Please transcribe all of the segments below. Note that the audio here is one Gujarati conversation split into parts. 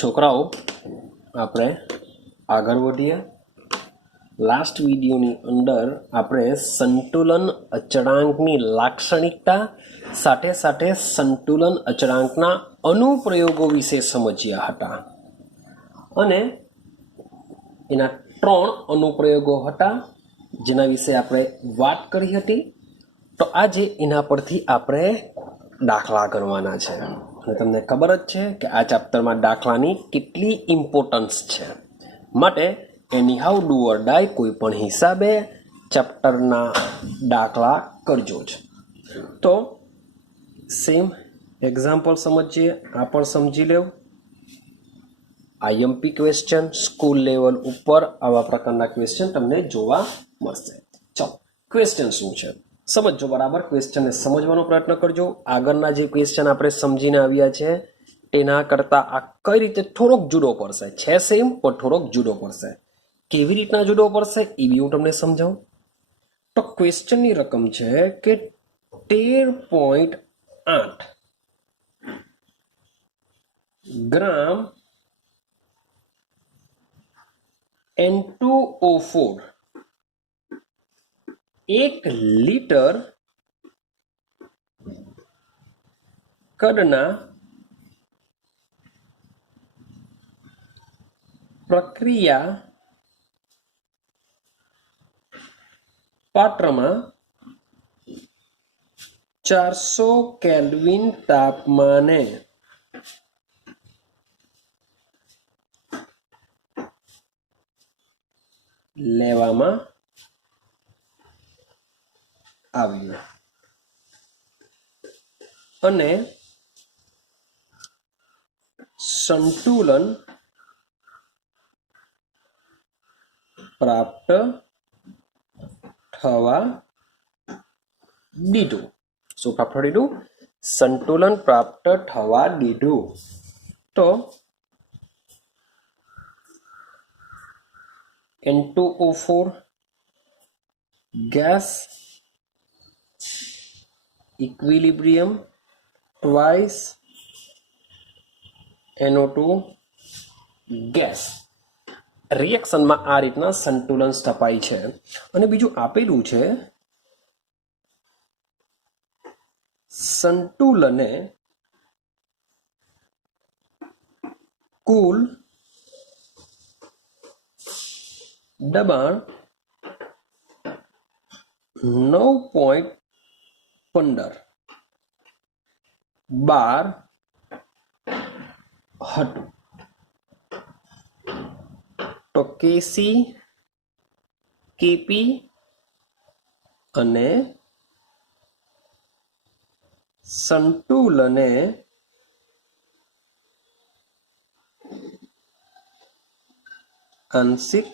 છોકરાઓ આપણે આગળ વધીએ. લાસ્ટ વિડીયોની અંદર આપણે સંતુલન અચળાંકની લાક્ષણિકતા સાથે સાથે સંતુલન અચળાંકના અનુપ્રયોગો વિશે સમજ્યા હતા અને એના 3 અનુપ્રયોગો હતા જેના વિશે આપણે વાત કરી હતી. તો આજે એના પરથી આપણે દાખલા ગણવાના છે અને તમને ખબર જ છે કે આ ચેપ્ટરમાં દાખલાની કેટલી ઇમ્પોર્ટન્સ છે. માટે એની હાઉ ડુ ઓર ડાય કોઈ પણ હિસાબે ચેપ્ટરના દાખલા કરજો જ. તો સેમ એક્ઝામ્પલ સમજીએ. આ પણ સમજી લેવ. આઈએમપી ક્વેશ્ચન સ્કૂલ લેવલ ઉપર આવા પ્રકારના ક્વેશ્ચન તમને જોવા મળશે. ચલો, ક્વેશ્ચન શું છે સમજો બરાબર. ક્વેશ્ચનને સમજવાનો પ્રયત્ન કરજો. આગળના જે ક્વેશ્ચન આપણે સમજીને આવ્યા છે એના કરતાં આ કઈ રીતે થોડોક જુદો પડશે. છે સેમ પણ થોડોક જુદો પડશે. કેવી રીતના જુદો પડશે એ બી હું તમને સમજાવું. તો ક્વેશ્ચનની રકમ છે કે 13.8 ગ્રામ N2O4 1 લીટર કદના પ્રક્રિયા પાત્રમાં 400 કેલ્વિન તાપમાને લેવામાં આવ્યું અને સંતુલન પ્રાપ્ત થવા દીધું. શું પ્રાપ્ત થવા દીધું? સંતુલન પ્રાપ્ત થવા દીધું. તો N2O4 gas equilibrium twice NO2 gas રિએક્શનમાં આ રીતના સંતુલન સ્થપાય છે. અને બીજું આપેલું છે સંતુલને કુલ દબાણ 9.15 બાર હતું. તો કેસી, કેપી અને સંતુલને આંશિક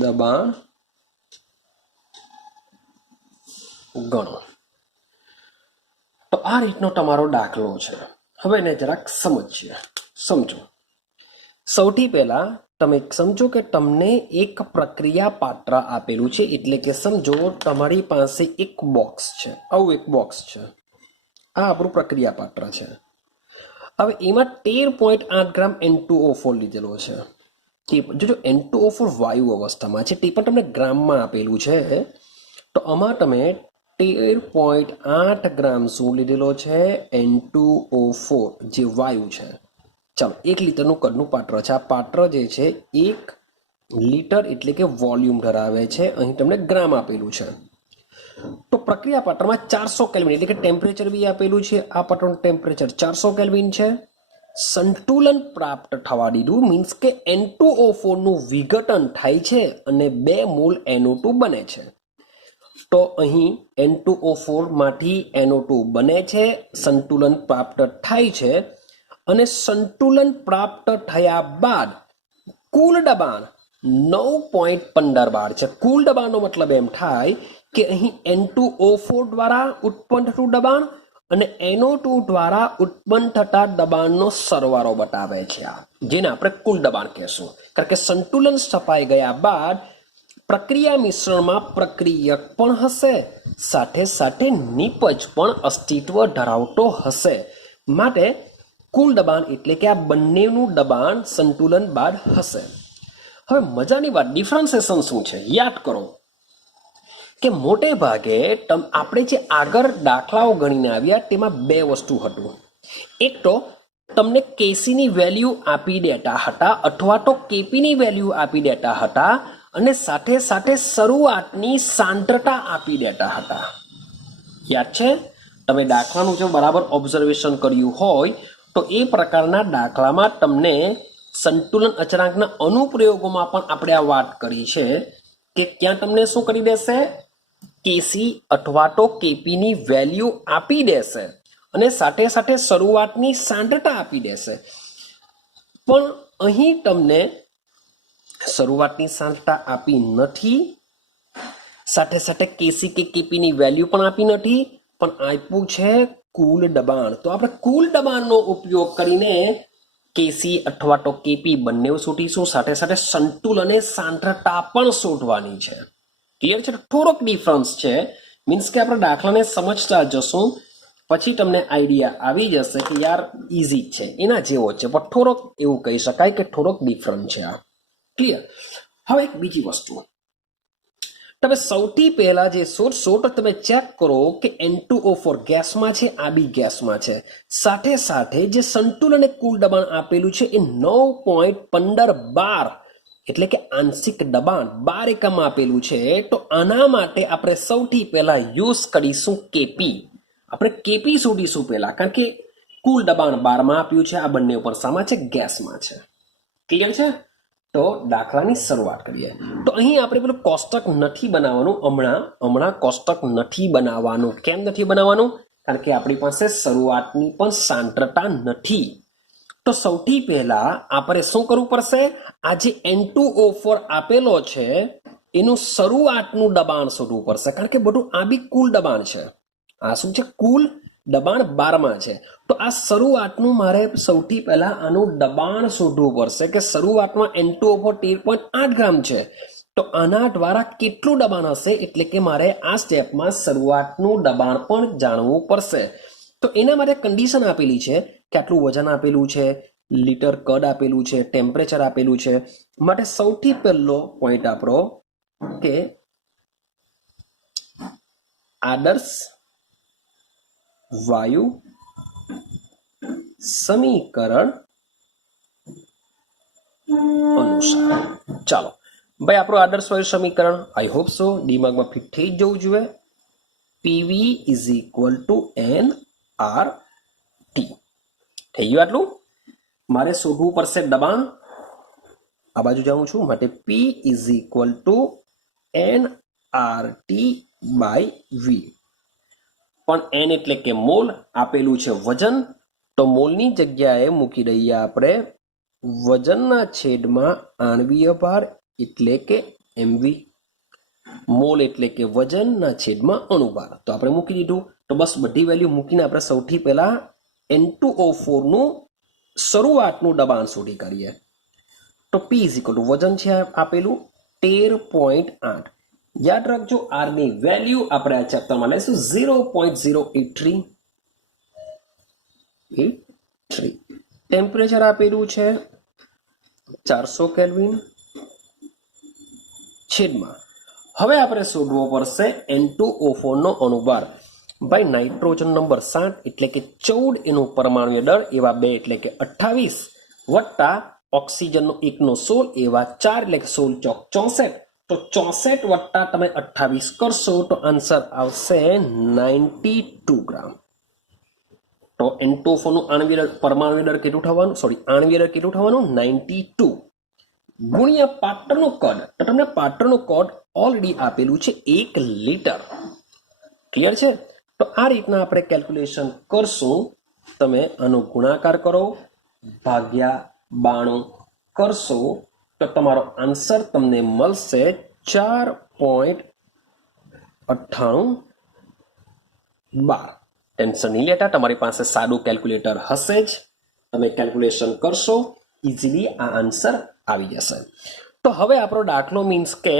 દબાણ ગણો. તો આ રીતનો તમારો દાખલો છે. હવે એને જરાક સમજીએ. સમજો. સૌથી પહેલા તમે સમજો કે તમને એક પ્રક્રિયા પાત્ર આપેલું છે. એટલે કે સમજો તમારી પાસે એક બોક્સ છે. આવું એક બોક્સ છે. આ આપણું પ્રક્રિયા પાત્ર છે. હવે એમાં 13.8 ગ્રામ N2O4 લીધેલો છે. જો N2O4 વાયુ અવસ્થામાં છે તે પણ તમને ગ્રામમાં આપેલું છે. તો આમાં તમે 13.8 ગ્રામ શું લીધેલો છે? N2O4 જે વાયુ છે. ચાલો, 1 લીટરનું કદનું પાત્ર છે. આ પાત્ર જે છે 1 લીટર એટલે કે વોલ્યુમ ધરાવે છે. અહીં તમને ગ્રામ આપેલું છે. તો પ્રક્રિયા પાત્રમાં 400 કેલ્વિન એટલે કે ટેમ્પરેચર બી આપેલું છે. આ પાત્રનું ટેમ્પરેચર 400 કેલ્વિન છે. સંતુલન પ્રાપ્ત થવા દીધું મીન્સ કે N2O4 નું વિઘટન થાય છે અને 2 મોલ NO2 બને છે. તો અહીં N2O4 માંથી NO2 બને છે, સંતુલન પ્રાપ્ત થાય છે અને સંતુલન પ્રાપ્ત થયા બાદ કુલ દબાણ 9.15 બાર છે. કુલ દબાણનો મતલબ એમ થાય કે અહીં N2O4 દ્વારા ઉત્પન્ન થતું દબાણ અને NO2 દ્વારા ઉત્પન્ન થતા દબાણનો સરવાળો બતાવે છે. આ જેને આપણે કુલ દબાણ કહેશું. કારણ કે સંતુલન સ્થપાઈ ગયા બાદ પ્રક્રિયા મિશ્રણમાં પ્રક્રિયક પણ હશે, સાથે સાથે નિપજ પણ અસ્તિત્વ ધરાવતો હશે. માટે કુલ દબાણ એટલે કે આ બંનેનું દબાણ સંતુલન બાદ હશે. હવે મજાની વાત ડિફરન્સિએશન શું છે યાદ કરો કે મોટે ભાગે આપણે જે આગળ દાખલાઓ ગણીને આવ્યા તેમાં બે વસ્તુ હતું. એક તો તમને કેસીની વેલ્યુ આપી દેતા હતા અથવા તો કેપીની વેલ્યુ આપી દેતા હતા અને સાથે સાથે શરૂઆતની સાંદ્રતા આપી દેતા હતા. યાદ છે? તમે દાખલાનું જો બરાબર ઓબ્ઝર્વેશન કર્યું હોય તો એ પ્રકારના દાખલામાં તમને સંતુલન અચળાંકના અનુપ્રયોગોમાં પણ આપણે આ વાત કરી છે કે ત્યાં તમને શું કરી દેશે, કેસી અથવા તો કેપીની વેલ્યુ આપી દેશે અને સાથે સાથે શરૂઆતની સાંદ્રતા આપી દેશે. પણ અહીં તમને શરૂઆતની સાંદ્રતા આપી નથી, સાથે સાથે કેસી કે કેપીની વેલ્યુ પણ આપી નથી, પણ આપ્યું છે કુલ દબાણ. તો આપણે કુલ દબાણનો ઉપયોગ કરીને કેસી અથવા તો કેપી બંને શોધીશું, સાથે સાથે સંતુલન અને સાંદ્રતા પણ શોધવાની છે. ક્લિયર છે? થોડોક ડિફરન્સ છે, મીન્સ કે આપણે દાખલાને સમજતા જશું પછી તમને આઈડિયા આવી જશે કે યાર ઇઝી છે, એના જેવો છે, પણ થોડોક એવું કહી શકાય કે થોડોક ડિફરન્ટ છે આ. ક્લિયર? હવે એક બીજી વસ્તુ, તમે સૌથી પહેલા જે શોધશો તો તમે ચેક કરો કે N2O4 ગેસમાં છે, આ બી ગેસમાં છે, સાથે સાથે જે સંતુલન અને કુલ દબાણ આપેલું છે એ 9.15 બાર એટલે કે આંશિક દબાણ 12 એકમ આપેલું છે. તો આના માટે આપણે સૌથી પહેલા યુઝ કરીશું કેપી. આપણે કેપી શોધીશું પહેલા, કારણ કે કુલ દબાણ 12 માં આપ્યું છે, આ બંને ઉપર સામા છે, ગેસમાં છે. ક્લિયર છે? તો દાખલાની શરૂઆત કરીએ. તો અહીં આપણે પેલું કોષ્ટક નથી બનાવવાનું, હમણાં કોષ્ટક નથી બનાવવાનું. કેમ નથી બનાવવાનું? કારણ કે આપણી પાસે શરૂઆતની પણ સાંદ્રતા નથી. તો સૌથી પહેલા આપણે શું કરવું પડશે, આ જે N2O4 આપેલો છે એનું શરૂઆતનું દબાણ શોધવું પડશે, કારણ કે બધું આ બી કુલ દબાણ છે. આ શું છે? કુલ દબાણ 12 માં છે. તો આ શરૂઆતનું મારે સૌથી પહેલા આનું દબાણ શોધવું પડશે કે શરૂઆતમાં N2O4 13.8 ગ્રામ છે, તો આના દ્વારા કેટલું દબાણ હશે, એટલે કે મારે આ સ્ટેપમાં શરૂઆતનું દબાણ પણ જાણવું પડશે. તો એના માટે કન્ડિશન આપેલી છે કે આટલું વજન આપેલું છે, લીટર કદ આપેલું છે, ટેમ્પરેચર આપેલું છે. માટે સૌથી પહેલો પોઈન્ટ આપણો કે આદર્શ વાયુ સમીકરણ અનુસાર. ચાલો ભાઈ, આપણું આદર્શ વાયુ સમીકરણ આઈ હોપ સો દિમાગમાં ફિટ થઈ જ જવું જોઈએ. PV is equal to NRT. થઈ ગયું આટલું? મારે શોધવું પડશે દબાણ. આ બાજુ જાઉં છું, માટે P is equal to NRT by V. પણ N એટલે કે મોલ, આપેલું છે વજન, તો મોલની જગ્યાએ મૂકી દઈએ આપણે વજનના છેદમાં આણ્વીય ભાર એટલે કે MV. મોલ એટલે કે વજનના છેદમાં અણુભાર, તો આપણે મૂકી દીધું. તો બસ બધી વેલ્યુ મૂકીને આપણે સૌથી પહેલા N2O4 નું શરૂઆતનું દબાણ શોધી કાઢીએ. તો P ઇઝ ઇક્વલ ટુ વજન છે આપેલું 13.8. યાદ રાખજો, R ની વેલ્યુ આપણે આ ચેપ્ટરમાં લઈશું 0.083. ટેમ્પરેચર આપેલું છે 400 કેલ્વિન છેદમાં. હવે આપણે શોધવો પડશે N2O4 નો અણુભાર. ભાઈ નાઇટ્રોજન નંબર 7 એટલે કે 14 એનો પરમાણુ દળ, એવા 2 એટલે કે 28 વત્તા ઓક્સિજનનો 1 નો 16 એવા 4 એટલે કે 16 ચોક 64. તો 64 વત્તા તમે 28 કરશો તો આન્સર આવશે 92 ગ્રામ. તો N2O4 નું આણ્વીય દળ, પરમાણુ દળ કેટલું થવાનું, આણ્વીય દળ કેટલું થવાનું 92 ગુણ્યા પાત્રનું કદ. તો તમને પાત્રનું કદ ઓલરેડી આપેલું છે 1 લીટર. ક્લિયર છે? તો આ રીતના આપણે કેલ્ક્યુલેશન કરશું. તમે આનો ગુણાકાર કરો, ભાગ્યા 92 કરશો તો તમારો આન્સર તમને મળશે 4.98 બાર. ટેન્શન નહીં લેતા, તમારી પાસે સાદું કેલ્ક્યુલેટર હશે જ, તમે કેલ્ક્યુલેશન કરશો, ઇઝીલી આ આન્સર આવી જશે. તો હવે આપણો દાખલો મીન્સ કે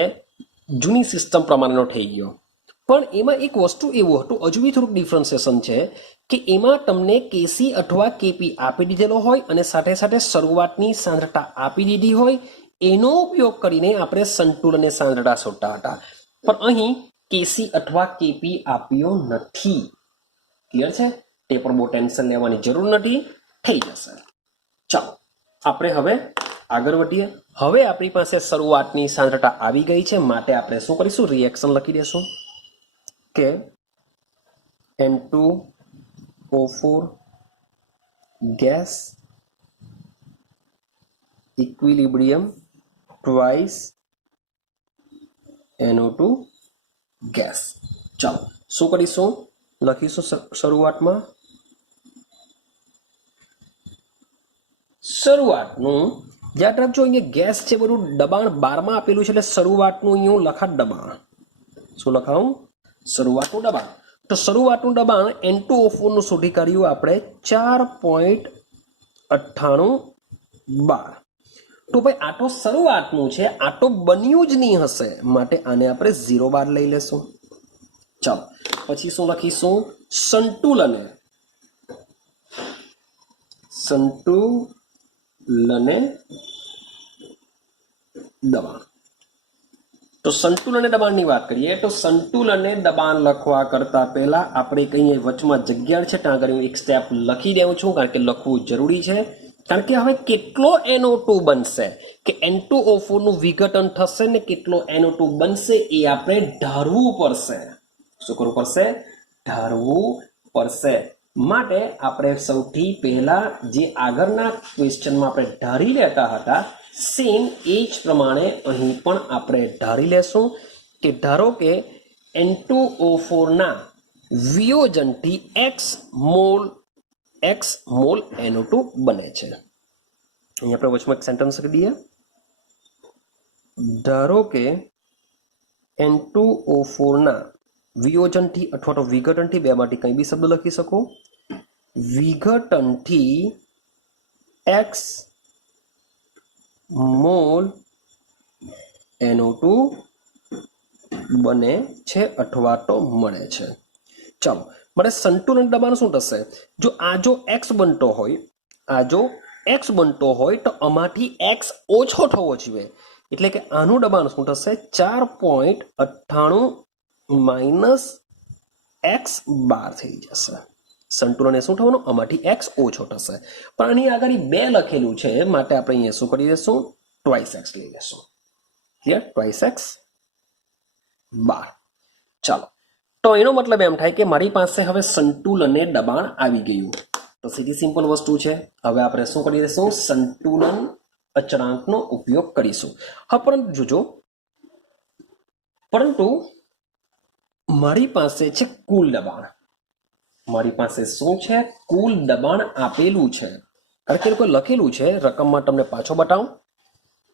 જૂની સિસ્ટમ પ્રમાણેનો થઈ ગયો, પણ એમાં એક વસ્તુ એવું હતું, હજુ બી થોડુંક ડિફરન્સિએશન છે કે એમાં તમને કેસી અથવા કેપી આપી દીધેલો હોય અને સાથે સાથે શરૂઆતની સાંદ્રતા આપી દીધી હોય, એનો ઉપયોગ કરીને આપણે સંતુલન અને સાંદ્રતા શોધતા હતા. પણ અહીં કેસી અથવા કેપી આપ્યો નથી. ક્લિયર છે? તે પર બહુ ટેન્શન લેવાની જરૂર નથી, થઈ જશે. ચાલો આપણે હવે આગળ વધીએ. હવે આપણી પાસે શરૂઆતની સાંદ્રતા આવી ગઈ છે, માટે આપણે શું કરીશું? રિએક્શન લખી દેશું કે N2O4 gas equilibrium twice NO2 gas. ચાલો શું કરીશું? લખીશું શરૂઆતમાં શરૂઆતનું, યાદ રાખજો અહીંયા ગેસ છે બધું દબાણ 12 માં આપેલું છે એટલે શરૂઆતનું અહીંયા લખા દબાણ. શું લખાવું? શરૂઆતનું દબાણ. તો શરૂઆતનું દબાણ N2O4 નું શોધી કાઢ્યું આપણે 4.98 બાર. તો ભાઈ આ તો શરૂઆતનું છે, આ તો બન્યું જ નહીં હશે, માટે આને આપણે 0 બાર લઈ લેશું. ચાલો પછી શું લખીશું? સંતુલને દબાણ. તો સંતુલન દબાણની વાત કરીએ તો સંતુલન દબાણ લખવા કરતા પહેલા આપણે કહીએ વચમાં જગ્યા છે ત્યાં આગળ હું એક સ્ટેપ લખી દઉં છું, કારણ કે લખવું જરૂરી છે. કારણ કે હવે કેટલો NO2 બનશે કે N2O4 નું વિઘટન થશે ને કેટલો NO2 બનશે એ આપણે ધારવું પડશે. શું કરવું પડશે? ધારવું પડશે. માટે આપણે સૌથી પહેલા જે આગળના ક્વેશ્ચનમાં આપણે ધારી લેતા હતા સેમ એ જ પ્રમાણે અહીં પણ આપણે ધારી લેશું કે ધારો કે N2O4 ના વિયોજનથી x મોલ NO2 બને છે. અહીં આપણે વચમાં એક સેન્ટેન્સ લખી દઈએ. ધારો કે N2O4 ના વિયોજનથી અથવા તો વિઘટનથી, બેમાંથી કંઈ બી શબ્દ લખી શકો, વિઘટનથી x મોલ NO2 બને છે અથવા તો મળે છે. ચાલો મારે સંતુલન દબાણ શું થશે? જો x બનતો હોય તો આમાંથી x ઓછો થવો જોઈએ, એટલે કે આનું દબાણ શું થશે? 4.98 માઇનસ x બાર થઈ જશે. સંતુલન શું થવાનું? આમાંથી x ઓછો થશે. પણ આની આગળ 2 લખેલું છે, માટે આપણે અહીંયા શું કરી દઈશું? ટ્વાઇસ x લઈ લેશું. ક્લિયર? ટ્વાઇસ x બાર. ચાલો તો એનો મતલબ એમ થાય કે મારી પાસે હવે સંતુલન દબાણ આવી ગયું. તો સીધી સિમ્પલ વસ્તુ છે. હવે આપણે શું કરી દઈશું? સંતુલન અચળાંકનો ઉપયોગ કરીશું. હા પરંતુ જોજો, પરંતુ મારી પાસે છે કુલ દબાણ. મારી પાસે શું છે? કુલ દબાણ આપેલું છે. કારણ કે લોકો લખેલું છે, રકમમાં તમને પાછો બતાવું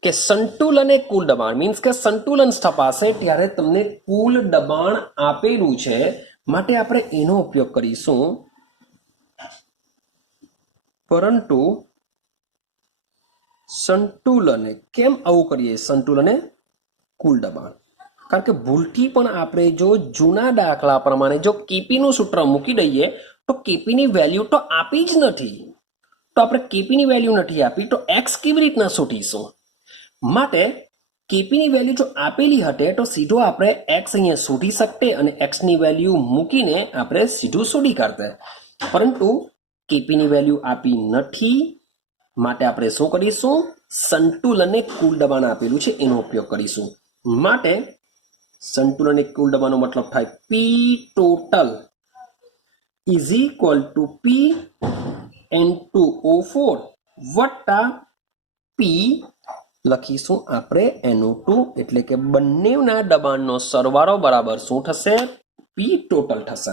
કે સંતુલન કુલ દબાણ મીન્સ કે સંતુલન સ્થપાશે ત્યારે તમને કુલ દબાણ આપેલું છે, માટે આપણે એનો ઉપયોગ કરીશું. પરંતુ સંતુલન કેમ આવું કરીએ? સંતુલન કુલ દબાણ, કારણ કે ભૂલથી પણ આપણે જો જૂના દાખલા પ્રમાણે જો કેપીનું સૂત્ર મૂકી દઈએ તો કેપીની વેલ્યુ તો આપી જ નથી. તો આપણે કેપીની વેલ્યુ નથી આપી તો એક્સ કેવી રીતના શોધીશું? માટે કેપીની વેલ્યુ જો આપેલી હતે તો સીધો આપણે એક્સ અહીંયા શોધી શકતે અને એક્સની વેલ્યુ મૂકીને આપણે સીધું શોધી કાઢતે. પરંતુ કેપીની વેલ્યુ આપી નથી, માટે આપણે શું કરીશું? સંતુલનને કુલ દબાણ આપેલું છે એનો ઉપયોગ કરીશું. માટે સંતુલન કુલ દબાણનો મતલબ થાય પી total is equal two P N2O4 વત્તા પી લખીશું આપણે NO2, એટલે કે બંનેના દબાણનો સરવાળો બરાબર શું થશે? પી ટોટલ થશે.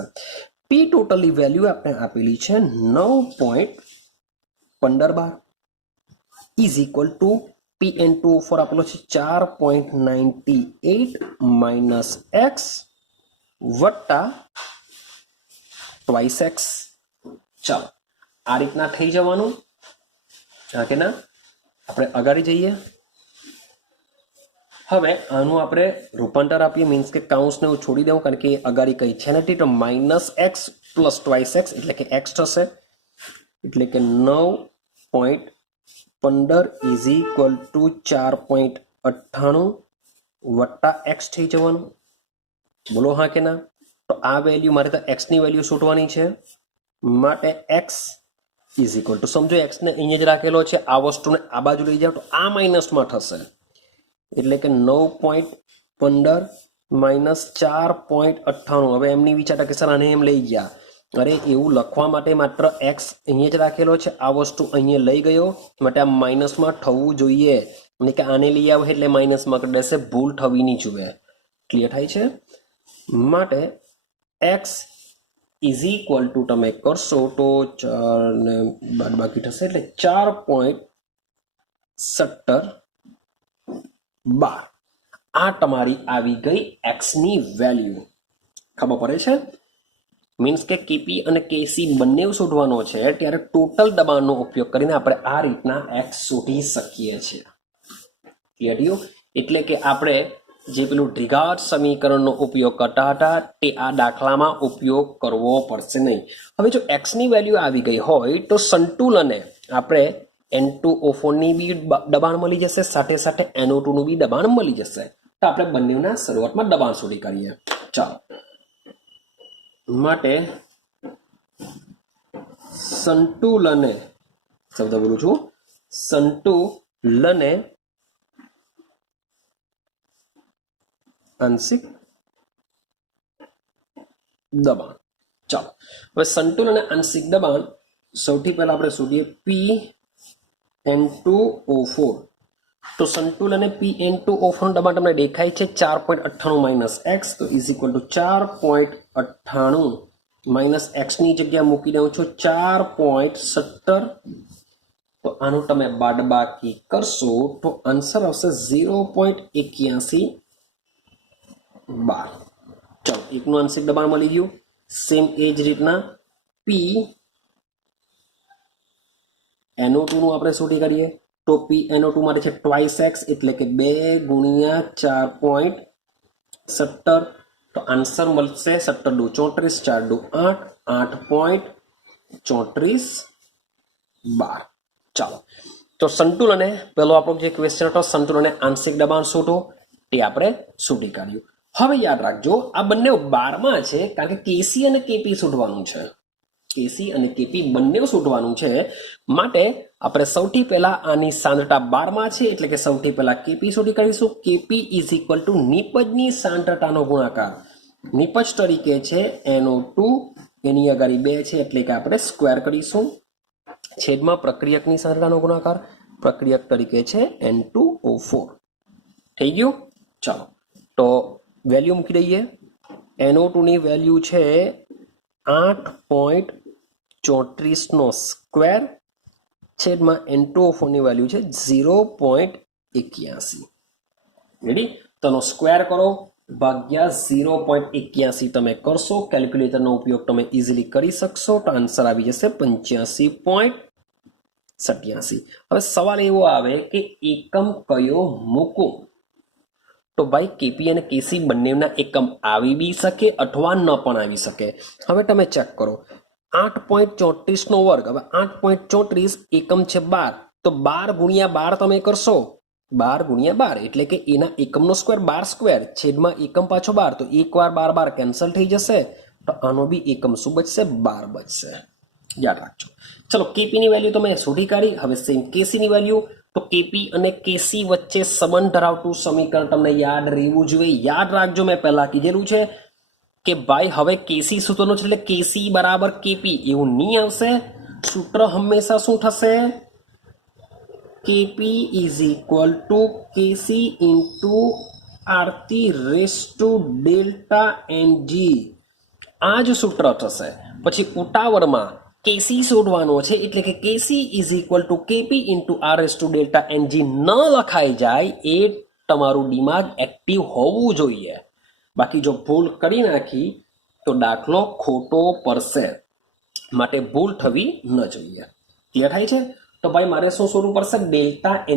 પી ટોટલની વેલ્યુ આપણે આપેલી છે 9.15 bar is equal two PN2O4 આપેલો છે 4.98 માઇનસ એક્સ વત્તા ટ્વાઇસ એક્સ. ચાલો આ રીતના થઈ જવાનું. હા કે ના? આપણે અગાડી જઈએ. હવે આનું આપણે રૂપાંતર આપીએ, મીન્સ કે કાઉન્સને હું છોડી દઉં કારણ કે અગાડી કંઈ છે નથી, તો -x + ટ્વાઇસ x એટલે કે x થશે, એટલે કે 9.15 = 4.98 વત્તા x થઈ જવાનું. બોલો હા કે ના? તો આ વેલ્યુ મારે તો x ની વેલ્યુ શોધવાની છે, માટે x = સમજો x ને અહીંયા જ રાખેલો છે, આ વસ્તુને આ બાજુ લઈ જાઓ તો આ માઇનસમાં થશે, એટલે કે 9.15 - 4.98. હવે એમની વિચારતા કે સર આને એમ લઈ ગયા, અરે એવું લખવા માટે માત્ર x અહીંયા જ રાખેલો છે, આ વસ્તુ અહીંયા લઈ ગયો, માટે આ માઇનસમાં થવું જોઈએ, અને કે આને લઈ આવે એટલે માઇનસમાં કરી દેશે, ભૂલ થવી નહીં જોઈએ. ક્લિયર થાય છે? માટે x = તમે કરશો તો 4 ને બાદબાકી થશે એટલે 4.1712. આ તમારી આવી ગઈ x ની વેલ્યુ. ખબર પડે છે? મીન્સ કે કેપી અને કેસી બંને શોધવાનો છે, ત્યારે ટોટલ દબાણનો ઉપયોગ કરીને આપણે આ રીતના x શોધી શકીએ છીએ. ક્લિયર થયું? એટલે કે આપણે જે પેલું દ્વિઘાત સમીકરણનો ઉપયોગ કરતા હતા તે આ દાખલામાં ઉપયોગ કરવો પડશે નહીં. હવે જો x ની વેલ્યુ આવી ગઈ હોય તો સંતુલને આપણે N2O4 ની બી દબાણ મળી જશે, સાથે સાથે NO2 નું બી દબાણ મળી જશે. તો આપણે બંનેના શરૂઆતમાં દબાણ શોધી કરીએ. ચાલો, માટે સંતુલને, શબ્દ બોલું છું, સંતુલને આંશિક દબાણ. ચાલો, હવે સંતુલન અને આંશિક દબાણ સૌથી પહેલા આપણે શોધીએ PN2O4. તો સંતુલન અને PN2O4 દબાણ તમને દેખાય છે 4.98 - x, તો = 4.98 - x ની જગ્યા મૂકી દઉં છું 4.17. તો આનું તમે બાદબાકી કરશો તો આન્સર આવશે 0.8112. ચાલો, એકનું આંશિક દબાણ મળી ગયું. સેમ એ જ રીતના PNO2 નું આપણે શોધી કરીએ તો PNO2 માટે છે ટ્વાઇસ x, એટલે કે 2 × 4.17. તો આન્સર મળશે 17 × 2 = 34, 4 × 8 = 8.3412. ચાલો, તો સંતુલને પેલો આપણો જે ક્વેશ્ચન હતો સંતુલને આંશિક દબાણ શોધો, તે આપણે શોધી કાઢ્યું. હવે યાદ રાખજો આ બંને 12માં છે, કારણ કે કેસી અને કેપી શોધવાનું છે. કેસી અને કેપી બંને શોધવાનું છે, માટે આપણે સૌથી પહેલા આની સાંદ્રતા 12માં છે, એટલે કે સૌથી પહેલા કેપી શોધી કાઢીશું. કેપી = નિપજની સાંદ્રતાનો ગુણાકાર. નિપજ તરીકે છે NO2, એની અગાડી 2 છે, એટલે કે આપણે સ્ક્વેર કરીશું, છેદમાં પ્રક્રિયકની સાંદ્રતાનો ગુણાકાર, પ્રક્રિયક તરીકે છે N2O4. થઈ ગયું? ચાલો, તો વેલ્યુ મૂકી દઈએ. NO2 ની વેલ્યુ છે 8.34 નો સ્ક્વેર, છેદમાં N2O4 ની વેલ્યુ છે 0.81. રેડી? તો સ્ક્વેર કરો ભાગ્યા 0.81 તમે કરશો, કેલ્ક્યુલેટરનો ઉપયોગ તમે ઇઝીલી કરી શકશો, તો આન્સર આવી જશે 85.87. હવે સવાલ એવો આવે કે એકમ કયો મૂકું? તો ભાઈ કેપી અને કેસી બંનેના એકમ આવી બી શકે અથવા ન પણ આવી શકે. હવે તમે ચેક કરો, 8.34 નો વર્ગ, હવે 8.34 એકમ છે 12, તો 12 × 12 તમે કરશો, 12 × 12 એટલે કે એના એકમનો સ્ક્વેર 12 સ્ક્વેર, છેદમાં એકમ પાછો 12, તો એક વાર 12 કેન્સલ થઈ જશે, તો આનો બી એકમ શું બચશે? 12 બચશે. યાદ રાખજો. ચલો, કેપી ની વેલ્યુ તમે શોધી કાઢી. હવે સેમ કેસી ની વેલ્યુ, તો કેપી અને કેસી વચ્ચે સંબંધ ધરાવતું સમીકરણ તમને યાદ રહેવું જોઈએ. યાદ રાખજો, મેં પહેલા કીધેલું છે કે ભાઈ હવે કેસી સૂત્રનો છે એટલે કેસી બરાબર કેપી એવું નહીં આવશે. સૂત્ર હંમેશા શું થશે? કેપી = કેસી × RT⁻⁷ આ જ સૂત્ર થશે. પછી ઉતાવળમાં કેસી શોધવાનો છે, એટલે કે કેસી = કેપી × R⁻⁴ ન લખાઈ જાય, એ તમારું દિમાગ એક્ટિવ હોવું જોઈએ. બાકી જો ભૂલ કરી નાખી તો દાખલો ખોટો પડશે, માટે ભૂલ થવી ન જોઈએ. ક્લિયર થાય છે? તો ભાઈ મારે શું શોધવું પડશે?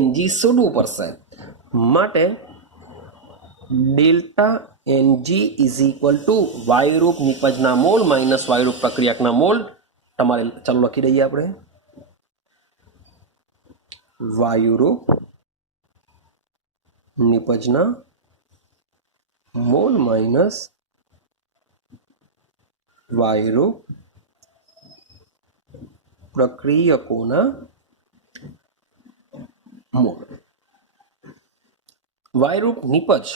∆Ng શોધવું પડશે. માટે delta NG is equal to વાયુરૂપ નિપજના મોલ માઇનસ વાયુરૂપ પ્રક્રિયકના મોલ. તમારે ચાલો લખી દઈએ આપણે. વાયુરૂપ નિપજના મોલ માઇનસ વાયુરૂપ પ્રક્રિયકોના મોલ. વાયુરૂપ નિપજ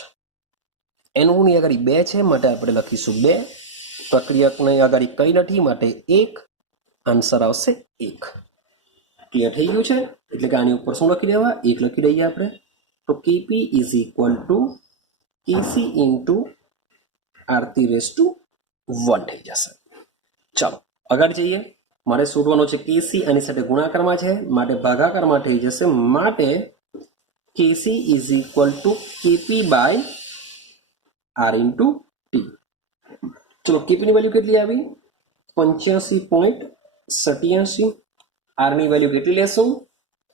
એનું ની આગળ 2 છે માટે આપણે લખીશું 2. પ્રક્રિયકની આગળ કઈ નથી માટે 1. આન્સર આવશે 1. ક્લિયર થઈ ગયું છે? એટલે કે આની ઉપર શું લખી દેવા? 1 લખી દઈએ આપણે. તો KP is equal two KC into R⁻1 થઈ જશે. ચાલો આગળ જઈએ. મારે શોધવાનો છે કેસી, આની સાથે ગુણાકારમાં છે માટે ભાગાકારમાં થઈ જશે. માટે KC is equal to KP by R into T. ચલો કેપીની વેલ્યુ કેટલી આવી? 85.87. આરની વેલ્યુ કેટલી લેશું?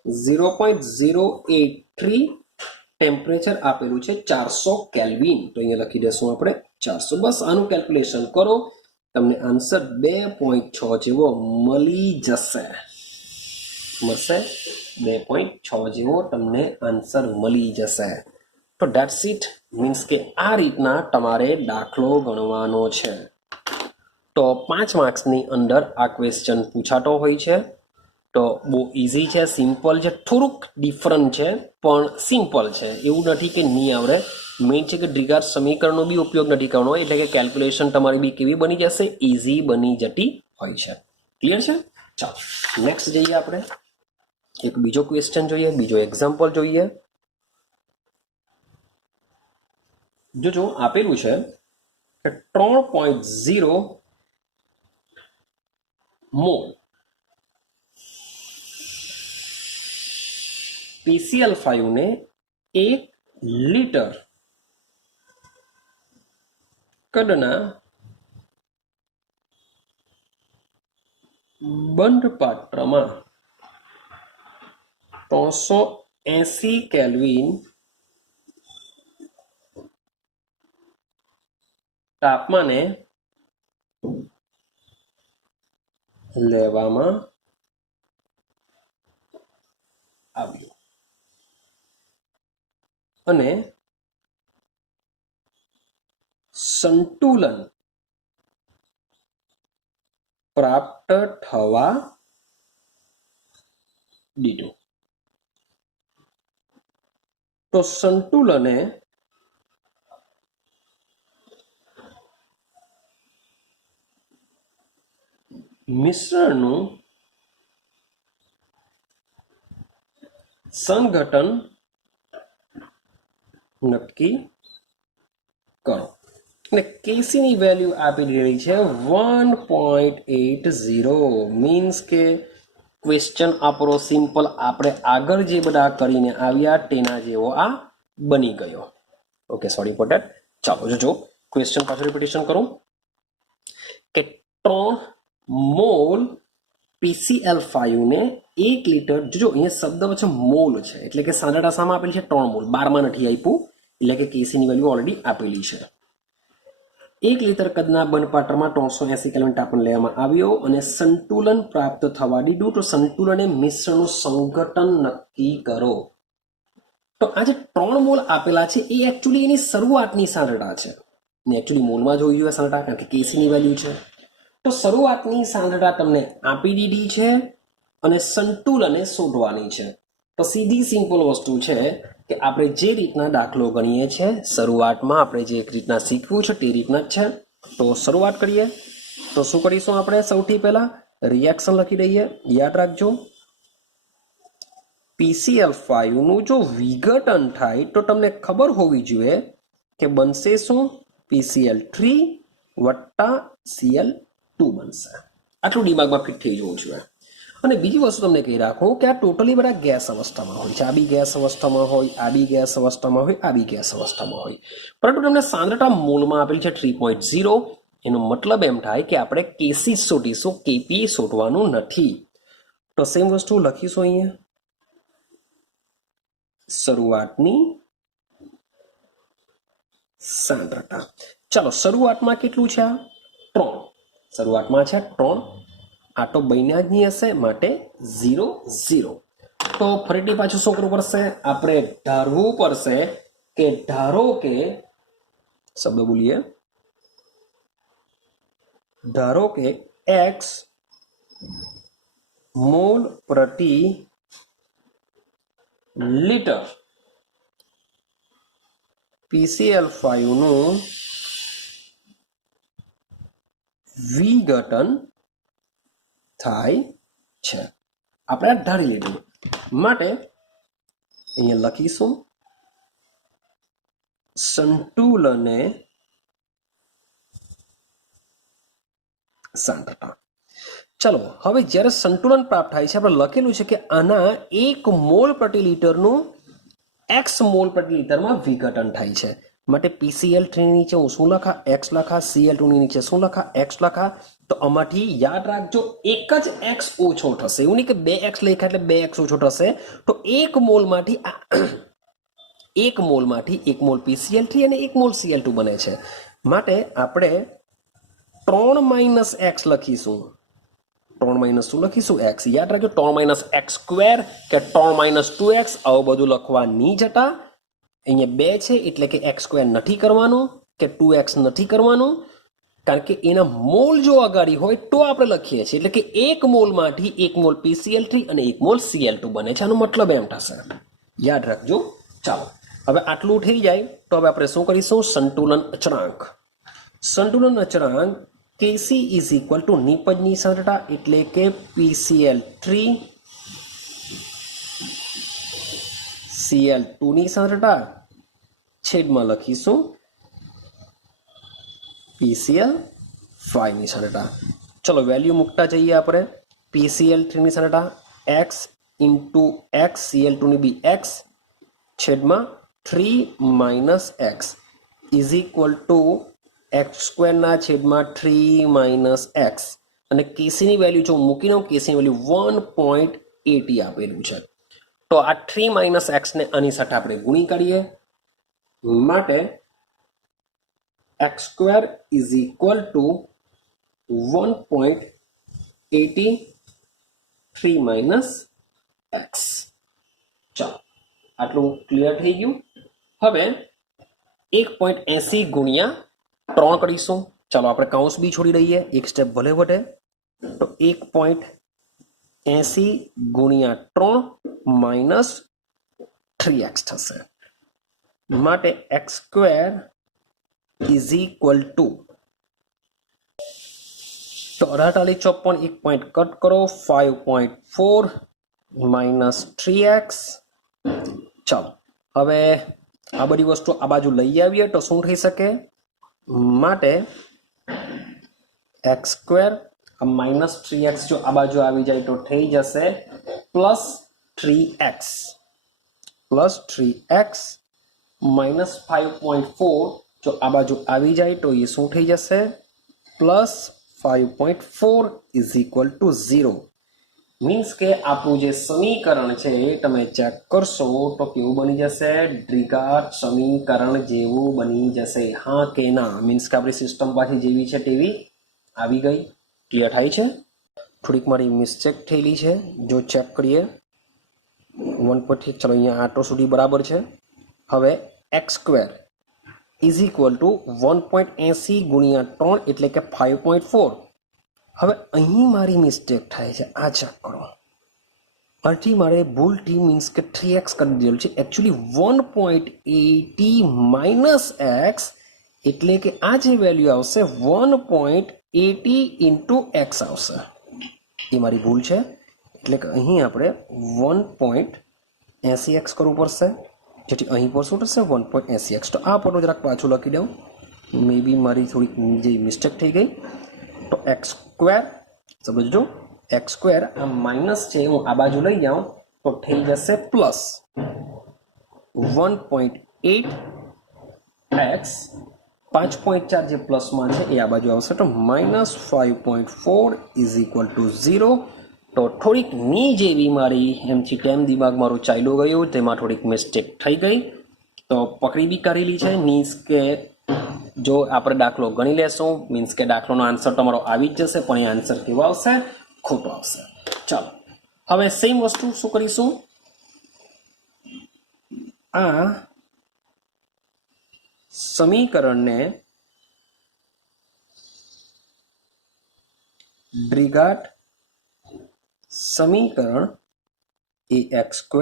0.083. ટેમ્પરેચર આપેલું છે 400 કેલ્વિન. તો અહીંયા લખી દેશું આપણે 400. બસ આનું કેલ્ક્યુલેશન કરો, તમને આન્સર 2.6 જેવો મળી જશે. મળશે 2.6 જેવો તમને આન્સર મળી જશે. તો ધેટ્સ ઇટ. મીન્સ કે આ રીતના તમારે દાખલો ગણવાનો છે. તો 5 માર્ક્સની અંદર આ ક્વેશ્ચન પૂછાતો હોય છે. તો બહુ ઇઝી છે, સિમ્પલ છે, થોડુંક ડિફરન્ટ છે પણ સિમ્પલ છે. એવું નથી કે નહીં આવડે. મેઇન છે કે દ્વિઘાત સમીકરણનો બી ઉપયોગ નથી કરવાનો, એટલે કે કેલ્ક્યુલેશન તમારી બી કેવી બની જશે? ઇઝી બની જતી હોય છે. ક્લિયર છે? ચાલો નેક્સ્ટ જઈએ આપણે. એક બીજો ક્વેશ્ચન જોઈએ, બીજો એક્ઝામ્પલ જોઈએ. જો આપેલું છે કે 3.0 મોલ PCl5 ને 1 લીટર કદના બંધ પાત્રમાં 380 કેલ્વિન તાપમાને લેવામાં આવ્યું અને સંતુલન પ્રાપ્ત થવા દીધું. તો સંતુલને મિશ્રણનું સંઘટન નક્કી કરો. અને કેસીની વેલ્યુ આપી દીધી છે 1.80. મીન્સ કે ક્વેશ્ચન આપણો સિમ્પલ આપણે આગળ જે બધા કરીને આવ્યા તેના જેવો આ બની ગયો. Okay, sorry for that. ચાલો જો ક્વેશ્ચન પાછું રિપીટેશન કરું કે 3 મોલ PCl5 ને 1 લીટર. જો અહીંયા શબ્દ વચ્ચે મોલ છે, એટલે કે સાંદ્રતા સામે આપેલી છે 3 મોલ, 12માં નથી આપ્યું, એટલે કે કેસીની વેલ્યુ ઓલરેડી આપેલી છે. 1 લીટર કદના બંધ પાત્રમાં 380 કેલ્વિન તાપમાન લેવામાં આવ્યો અને સંતુલન પ્રાપ્ત થવા દીધું. તો સંતુલન એ મિશ્રણનું સંઘટન નક્કી કરો. તો આ જે 3 મોલ આપેલા છે એ એકચ્યુઅલી એની શરૂઆતની સાંદ્રતા છે. ને એકચ્યુઅલી મોલમાં જોઈ જોઈએ સાંદ્રતા, કારણ કે કેસીની વેલ્યુ છે. તો શરૂઆતની સાંદ્રતા તમને આપી દીધી છે અને સંતુલને શોધવાની છે. તો સીધી સિમ્પલ વસ્તુ છે કે આપણે જે રીતના દાખલો ગણીએ છીએ શરૂઆતમાં આપણે જે એક રીતના શીખવું છે તે રીતના જ છે. તો શરૂઆત કરીએ. તો શું કરીશું આપણે? સૌથી પહેલા રિએક્શન લખી દઈએ. યાદ રાખજો PCl5 નું જો વિઘટન થાય તો તમને ખબર હોવી જોઈએ કે બનશે શું? PCl3 વત્તા Cl2 બનશે. આટલું દિમાગમાં ફિટ થઈ જવું જોઈએ. અને બીજી વસ્તુ તમને કહી રાખું કે આ ટોટલી બધા ગેસ અવસ્થામાં હોય છે. આ બી ગેસ અવસ્થામાં હોય, આ બી ગેસ અવસ્થામાં હોય, આ બી ગેસ અવસ્થામાં હોય. પરંતુ તમને સાંદ્રતા મોલમાં આપેલી છે 3.0. એનો મતલબ એમ થાય કે આપણે કેસી શોધીશું, કેપી શોધવાનું નથી. તો સેમ વસ્તુ લખીશું અહીંયા. શરૂઆતની સાંદ્રતા. ચાલો શરૂઆતમાં કેટલું છે? 3. શરૂઆતમાં છે 3. આ તો બન્યા જ નહીં હશે, માટે 0 0. તો ફરીથી પાછું શું કરવું પડશે? આપણે ધારવું પડશે કે ધારો કે શબ્દ બોલીએ, ધારો કે x મોલ પ્રતિ લીટર PCl5 નું વિઘટન થાય છે. આપણે આ ધારી લીધું, માટે અહીંયા લખીશું સંતુલને સાંદ્રતા. ચલો હવે જ્યારે સંતુલન પ્રાપ્ત થાય છે, આપણે લખેલું છે કે આના 1 મોલ પ્રતિ લીટરનું x મોલ પ્રતિ લીટરમાં વિઘટન થાય છે. માટે PCl3 ની નીચે હું શું લખા? x લખા. Cl2 ની નીચે શું લખા? x લખા. તો આમાંથી યાદ રાખજો, એક જ x ઓછો થશે. એવું નહીં કે 2x લખ્યા એટલે 2x ઓછો થશે. તો 1 મોલમાંથી 1 મોલ PCl3 અને 1 મોલ Cl2 બને છે. માટે આપણે 3 માઇનસ x લખીશું. 3 માઇનસ શું લખીશું? x. યાદ રાખજો, 3 માઇનસ x સ્ક્વેર કે 3 માઇનસ 2x આવું બધું લખવા નહીં જતા. અહીંયા 2 છે એટલે કે x સ્ક્વેર નથી કરવાનું કે 2x નથી કરવાનું, કારણ કે એના મોલ જો અગાડી હોય તો આપણે લખીએ છીએ. એટલે કે 1 મોલમાંથી 1 મોલ PCl3 અને 1 મોલ Cl2 બને છે. આનો મતલબ એમ થશે, યાદ રાખજો. ચાલો હવે આટલું થઈ જાય તો હવે આપણે શું કરીશું? સંતુલન અચળાંક. સંતુલન અચળાંક Kc ઇઝ ઇક્વલ ટુ નિપજની સાંદ્રતા એટલે કે PCl3 Cl2 ની સાંદ્રતા છેદમાં લખીશું PCl5 ની સાંદ્રતા. ચલો વેલ્યુ મૂકતા જઈએ આપણે. PCl3 ની સાંદ્રતા x ઇન્ટુ x, Cl2 ની બી x છેદમાં 3 minus x is equal two x સ્ક્વેરના છેદમાં 3 માઇનસ x. અને કેસીની વેલ્યુ જો મૂકી દઉં, કેસીની વેલ્યુ 1.80 આપેલું છે. તો આ 3 માઇનસ x ને આની સાથે આપણે ગુણી કરીએ. માટે x square is equal two 1.80 3 minus x. ચાલો આટલું ક્લિયર થઈ ગયું. હવે 1.80 ગુણ્યા 3 કરીશું. ચાલો આપણે કાઉન્સ બી છોડી દઈએ, એક સ્ટેપ ભલે વધે. તો 1.80 ગુણ્યા 3 માઇનસ 3x થશે. માટે x square is equal two 48 54 1 point cut કરો 5.4 માઇનસ 3x. ચાલો હવે આ બધી વસ્તુ આ બાજુ લઈ આવીએ તો શું થઈ શકે? માટે x સ્ક્વેર માઇનસ 3x જો આ બાજુ આવી જાય તો થઈ જશે પ્લસ 3x માઇનસ 5.4 જો આ બાજુ આવી જાય તો એ શું થઈ જશે? Plus 5.4 is equal two 0. Means કે આપણું જે સમીકરણ છે તમે ચેક કરશો તો કેવું બની જશે? દ્વિઘાત સમીકરણ જેવું બની જશે. હા કે ના? મીન્સ કે આપણી સિસ્ટમ પાછી જેવી છે તેવી આવી ગઈ. ક્લિયર થાય છે? થોડીક મારી મિસ્ટેક થયેલી છે, જો ચેક કરીએ 1 પરથી. ચલો અહીંયા આટો સુધી બરાબર છે. હવે x square is equal two 1.80 ગુણ્યા 3 એટલે કે 5.4. હવે અહીં મારી મિસ્ટેક થાય છે, આ ચેક કરો. અહીંથી મારે ભૂલથી મીન્સ કે 3x કરી દીધેલું છે. એકચ્યુઅલી 1.80 માઇનસ એક્સ એટલે કે આ જે વેલ્યુ આવશે 1.80 ઇન્ટુ એક્સ આવશે. એ મારી ભૂલ છે. એટલે કે અહીં આપણે 1.80x કરવું પડશે, જેથી અહીં પર શું થશે? 1.80x. તો આ પદો જરાક પાછું લખી દઉં, મે બી મારી થોડીક જે મિસ્ટેક થઈ ગઈ. તો એક્સ સ્ક્વેર સમજજો, એક્સ સ્ક્વેર આ માઇનસ છે, હું આ બાજુ લઈ જાઉં તો થઈ જશે પ્લસ 1.8x. 5.4 જે પ્લસમાં છે એ આ બાજુ આવશે તો માઇનસ 5.4 ઇઝ ઇક્વલ ટુ 0. તો થોડીક ની જેવી મારી એમથી ટેમ દિમાગ મારું ચાલ્યું ગયું, તેમાં થોડીક મિસ્ટેક થઈ ગઈ તો પકડી બી કરેલી છે. મીન્સ કે જો આપણે દાખલો ગણી લેશું મીન્સ કે દાખલાનો આન્સર તમારો આવી જ જશે, પણ એ આન્સર કેવો આવશે? ખોટો આવશે. ચાલો હવે સેમ વસ્તુ શું કરીશું, આ સમીકરણને દ્વિઘાત સમીકરણ ax²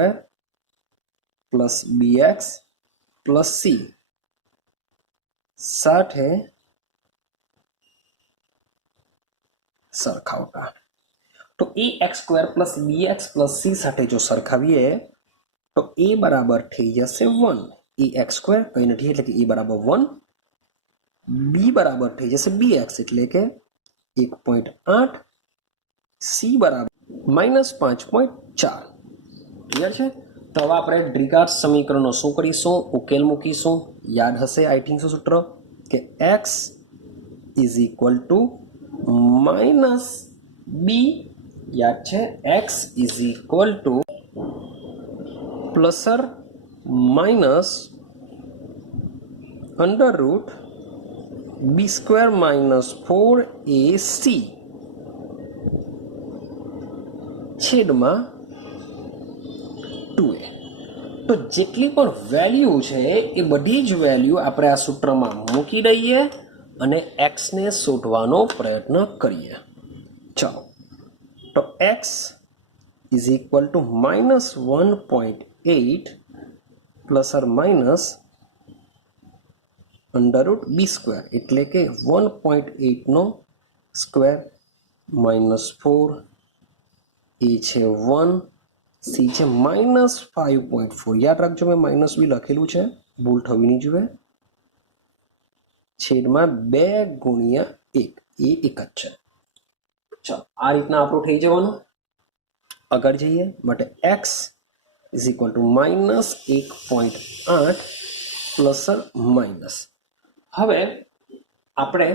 plus bx plus c સાથે સરખાવતા. તો ax² plus bx plus c સાથે જો સરખાવીએ તો a બરાબર થઈ જશે 1. ax² કંઈ નથી એટલે કે a બરાબર 1, b બરાબર થઈ જશે bx એટલે કે 1.8, c બરાબર -5.4. ક્લિયર છે? તો હવે આપણે દ્વિઘાત સમીકરણનો શું કરીશું? ઉકેલ મૂકીશું. યાદ હશે આઈ થિંક સૂત્ર કે x is equal to minus b. યાદ છે? x is equal to plus or minus under root b² minus 4ac છેદમાં 2a. તો જેટલી પણ વેલ્યુ છે એ બધી જ વેલ્યુ આપણે આ સૂત્રમાં મૂકી દઈએ અને એક્સને શોધવાનો પ્રયત્ન કરીએ. ચાલો તો x is equal two -1.8 plus or minus under root b² એટલે કે 1.8 નો સ્ક્વેર માઇનસ 4, એ છે 1, સી છે -5.4. યાદ રાખજો મેં માઇનસ બી લખેલું છે, ભૂલ થવી નહીં જોઈએ. છેદમાં 2 ગુણ્યા 1, એ એક જ છે. ચાલો આ રીતના આપણું થઈ જવાનું. આગળ જઈએ માટે x is equal two -1.8 plus minus. હવે આપણે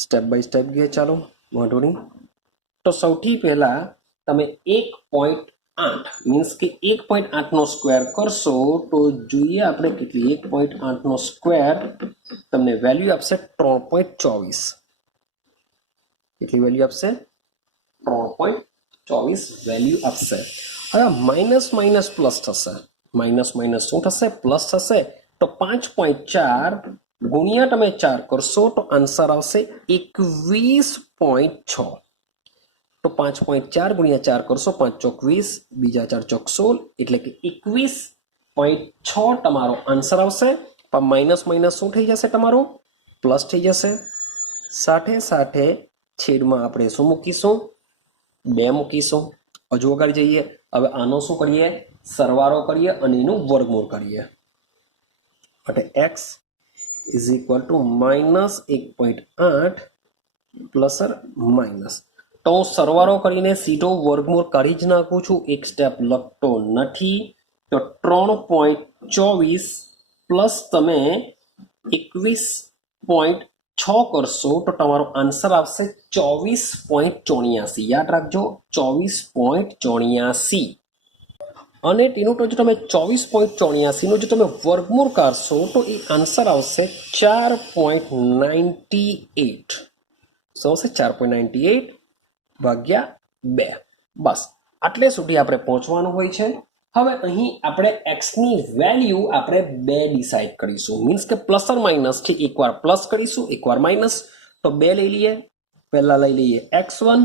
સ્ટેપ બાય સ્ટેપ ગઈએ. ચાલો વાંધો નહીં. તો સૌથી પહેલા તમે 1.8 મીન્સ કે 1.8 નો સ્ક્વેર કરશો તો જોઈએ આપણે કેટલી 1.8 નો સ્ક્વેર તમને વેલ્યુ આપશે 3.24. કેટલી વેલ્યુ આપશે? 3.24 વેલ્યુ આપશે. હવે માઇનસ માઇનસ પ્લસ થશે. માઇનસ માઇનસ શું થશે? પ્લસ થશે. તો 5.4 ગુણ્યા તમે 4 કરશો તો આન્સર આવશે 21.6. તો 5.4 ગુણ્યા 4 કરશો 5 ચોક 20, બીજા 4 ચોક 16 એટલે કે 21.6 તમારો આન્સર આવશે. પણ માઇનસ માઇનસ શું થઈ જશે? તમારો પ્લસ થઈ જશે. સાથે સાથે છેદમાં આપણે શું મૂકીશું? 2 મૂકીશું. હજુ આગળ જઈએ. હવે આનો શું કરીએ? સરવાળો કરીએ અને એનું વર્ગમૂળ કરીએ. માટે x is equal two -1.8 plus minus. તો હું સરવાળો કરીને સીધો વર્ગમૂળ કાઢી જ નાખું છું, એક સ્ટેપ લખતો નથી. તો 3.24 પ્લસ તમે 21.6 કરશો તો તમારો આન્સર આવશે 24.84. યાદ રાખજો 24.84. અને તેનું તો જો તમે 24.84 નું જો તમે વર્ગમૂળ કાઢશો તો એ આન્સર આવશે 4.98. શું આવશે? 4.98 ભાગ્યા 2. બસ આટલે સુધી આપણે પહોંચવાનું હોય છે. હવે અહીં આપણે એક્સની વેલ્યુ આપણે 2 ડિસાઇડ કરીશું. મીન્સ કે પ્લસ ઓર માઇનસથી એકવાર પ્લસ કરીશું, એકવાર માઇનસ. તો 2 લઈ લઈએ. પહેલા લઈ લઈએ x1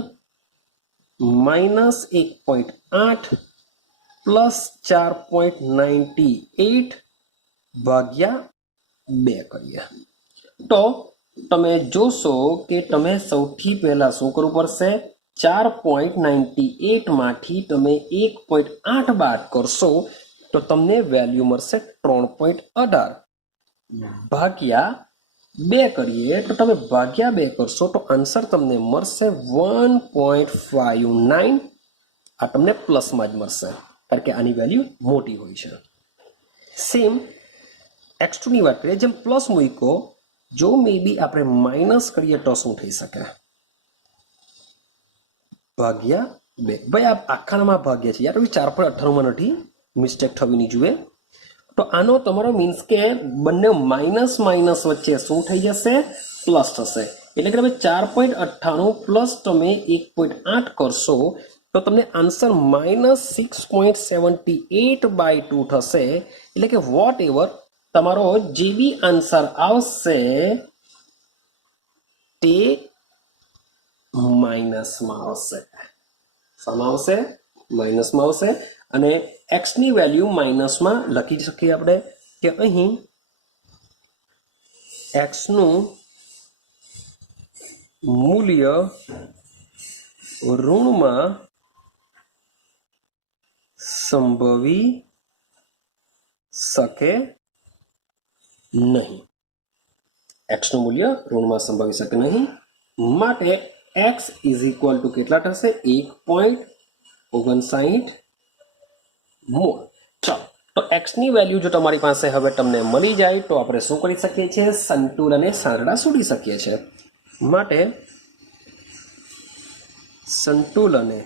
-1.8 પ્લસ 4.98 ભાગ્યા 2 કરીએ. તો તમે જોશો કે તમે સૌથી પહેલા શું કરવું પડશે? 4.98 માંથી તમે 1.8 બાદ કરશો તો તમને વેલ્યુ મળશે 3.18. ભાગ્યા 2 કરીએ તો તમે ભાગ્યા 2 કરશો તો આન્સર તમને મળશે 1.59. આ તમને પ્લસમાં જ મળશે કારણ કે આની વેલ્યુ મોટી હોય છે. સેમ x2 ની વાત કરીએ, જેમ પ્લસ મૂક્યો, જો મે બી આપણે માઇનસ કરીએ તો શું થઈ શકે? ભાગ્યા 2. ભાઈ આ આખામાં ભાગ્યા છે યાર, 4.98 નથી, મિસ્ટેક થવી નહીં જોઈએ. તો આનો તમારો મીન્સ કે બંને માઇનસ માઇનસ વચ્ચે શું થઈ જશે? પ્લસ થશે. એટલે કે તમે 4.98 પ્લસ તમે 1.8 કરશો તો તમને આન્સર -6.78/2 થશે. એટલે કે વોટ એવર તમારો જે બી આન્સર આવશે તે માઇનસમાં આવશે. શામાં આવશે? માઇનસમાં આવશે. અને એક્સની વેલ્યુ માઇનસમાં લખી શકીએ આપણે કે અહીં એક્સનું મૂલ્ય ઋણમાં સંભવી શકે નહીં. એક્સનું મૂલ્ય ઋણમાં સંભવી શકે નહીં માટે એક્સ ઇઝ ઇક્વલ ટુ કેટલા થશે? 1.59 મોલ. ચાલો, તો એક્સની વેલ્યુ જો તમારી પાસે હવે તમને મળી જાય તો આપણે શું કરી શકીએ છીએ? સંતુલન અને સાંદ્રતા શોધી શકીએ છીએ. માટે સંતુલને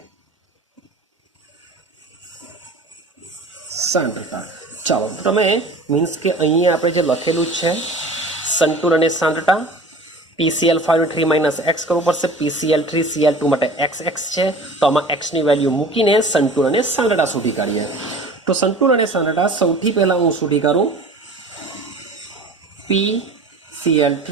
સાંદ્રતા. ચાલો, તમે મીન્સ કે અહીંયા આપણે જે લખેલું છે સંતુલન અને સાંદ્રતા PCl5 3 માઇનસ એક્સ કરવું પડશે. PCl3 Cl2 માટે x છે, તો આમાં એક્સની વેલ્યુ મૂકીને સંતુલન અને સાંદ્રતા શોધી કાઢીએ. તો સંતુલન અને સાંદ્રતા સૌથી પહેલા હું શોધી કાઢું PCl3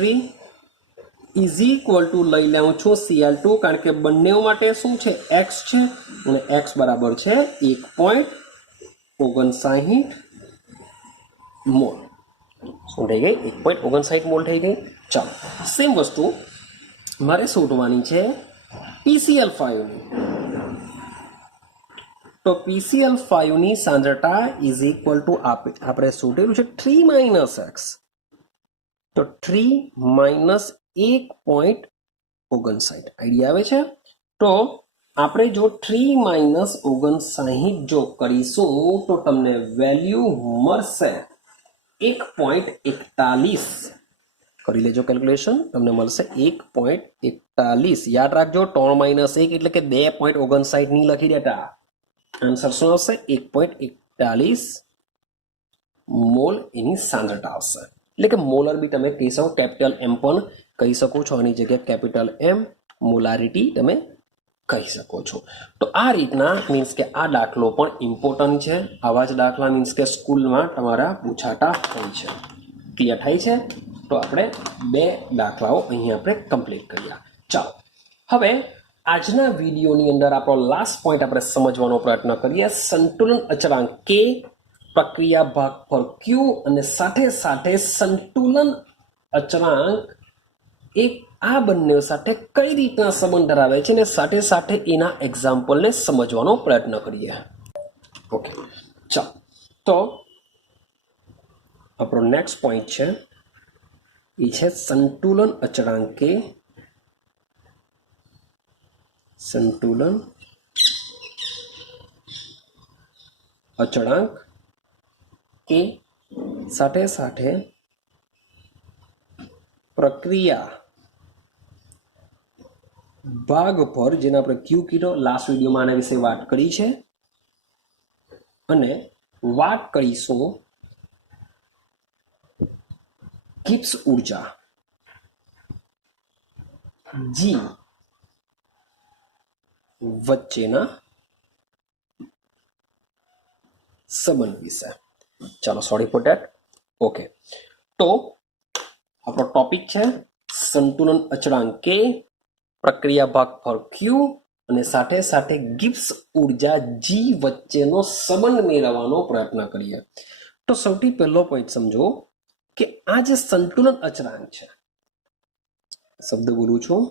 ઇઝ ઇક્વલ ટુ લઈ લઉં છું Cl2, કારણ કે બંને માટે શું છે? x છે અને x બરાબર છે 1.59 મોલ. શું થઈ ગઈ? 1.59 મોલ થઈ ગઈ. ચાલો, સેમ વસ્તુ મારે શોધવાની છે PCl5ની. તો PCl5ની સાંદ્રતા ઇઝ ઇક્વલ ટુ આપણે શોધેલું છે 3 માઇનસ એક્સ. તો 3 માઇનસ 1.59 આઈડિયા આવે છે. તો આપણે જો 3 માઇનસ 59 જો કરીશું તો તમને વેલ્યુ મળશે 1.41. કરી લેજો કેલ્ક્યુલેશન, તમને મળશે 1.41. યાદ રાખજો 3 માઇનસ 1 એટલે કે 2.59 ની લખી દેતા. આન્સર શું આવશે? 1.41 મોલ એની સાંદ્રતા આવશે. એટલે કે મોલર બી તમે કહી શકો, કેપિટલ એમ પણ કહી શકો છો. આની જગ્યાએ કેપિટલ એમ મોલારિટી તમે કહી શકો છો. તો આ રીતના મીન્સ કે આ દાખલો પણ ઇમ્પોર્ટન્ટ છે. આવા જ દાખલા મીન્સ કે સ્કૂલમાં તમારા પૂછાતા હોય છે. ક્લિયર થાય છે? તો આપણે 2 દાખલાઓ અહીંયા આપણે કમ્પ્લીટ કર્યા. ચાલો, હવે આજના વિડીયોની અંદર આપણો લાસ્ટ પોઈન્ટ આપણે સમજવાનો પ્રયત્ન કરીએ. સંતુલન અચળાંક કે, પ્રક્રિયા ભાગ પર ક્યુ અને સાથે સાથે સંતુલન અચળાંક એક આ બંને સાથે કઈ રીતના સંબંધ ધરાવે છે અને સાથે સાથે એના એક્ઝામ્પલને સમજવાનો પ્રયત્ન કરીએ. ઓકે, ચાલો, તો આપણો નેક્સ્ટ પોઈન્ટ છે એ છે સંતુલન અચળાંક કે, સંતુલન અચળાંક કે સાથે સાથે પ્રક્રિયા ભાગ પર, જેને આપણે ક્યુ કીધો, લાસ્ટ વિડીયોમાં આના વિશે વાત કરી છે. અને વાત કરીશું ગિબ્સ ઉર્જા જી વચ્ચેના સંબંધ વિશે. ચાલો, સોરી ફોર ધેટ. ઓકે, તો આપણો ટોપિક છે સંતુલન અચળાંક કે, પ્રક્રિયા ભાગ પર ક્યુ અને સાથે સાથે ગિબ્સ ઉર્જા જી વચ્ચેનો સંબંધ મેળવવાનો પ્રયત્ન કરીએ. તો સૌથી પહેલો પોઈન્ટ સમજો કે આ જે સંતુલન અચળાંક છે, શબ્દ બોલું છું,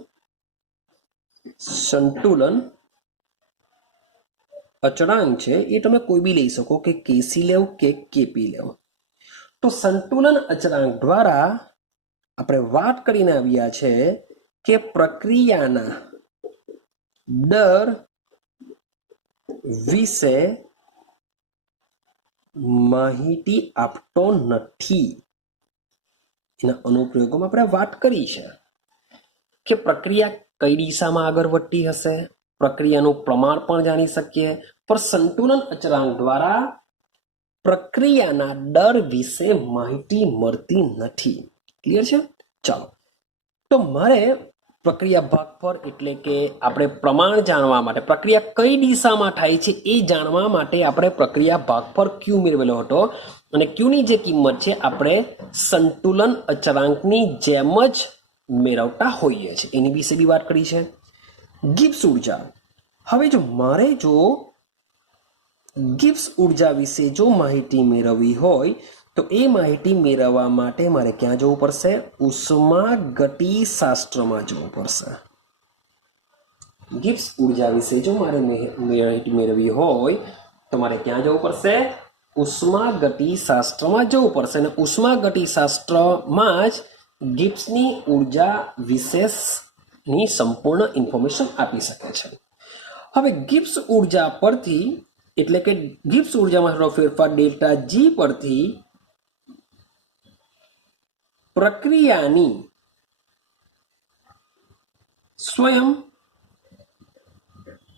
સંતુલન અચળાંક છે એ તમે કોઈ બી લઈ શકો, કે કેસી લેવ કે કેપી લેવ. તો સંતુલન અચળાંક દ્વારા આપણે વાત કરીને આવ્યા છે કે પ્રક્રિયાના દર વિશે માહિતી આપતો નથી. એના અનુપ્રયોગોમાં આપણે વાત કરી છે કે પ્રક્રિયા કઈ દિશામાં આગળ વધતી હશે, પ્રક્રિયાનું પ્રમાણ પણ જાણી શકીએ. પણ સંતુલન અચળાંક દ્વારા પ્રક્રિયાના દર વિશે માહિતી મળતી નથી. ક્લિયર છે? ચાલો, તો મારે પ્રક્રિયા ભાગ પર એટલે કે આપણે પ્રમાણ જાણવા માટે, પ્રક્રિયા કઈ દિશામાં થાય છે એ જાણવા માટે આપણે પ્રક્રિયા ભાગ પર ક્યુ મેળવેલો હતો, અને ક્યુની જે કિંમત છે આપણે સંતુલન અચળાંકની જેમ જ મેળવતા હોઈએ છીએ. એની વિશે બી વાત કરી છે. ગિબ્સ ઉર્જા. હવે જો મારે ગિબ્સ ઉર્જા વિશે જો માહિતી મેળવવી હોય તો એ માહિતી મેળવવા માટે મારે ક્યાં જવું પડશે? ઉષ્માગતિશાસ્ત્રમાં જવું પડશે. ગિબ્સ ઉર્જા વિશે જો મારે માહિતી મેળવવી હોય તો મારે ક્યાં જવું પડશે? ઉષ્માગતિશાસ્ત્રમાં જવું પડશે. અને ઉષ્માગતિશાસ્ત્રમાં જ ગિબ્સની ઉર્જા વિશેની સંપૂર્ણ ઇન્ફોર્મેશન આપી શકે છે. હવે ગિબ્સ ઉર્જા પરથી એટલે કે ગિબ્સ ઉર્જામાં થતો ફેરફાર ડેલ્ટા જી પરથી પ્રક્રિયાની સ્વયં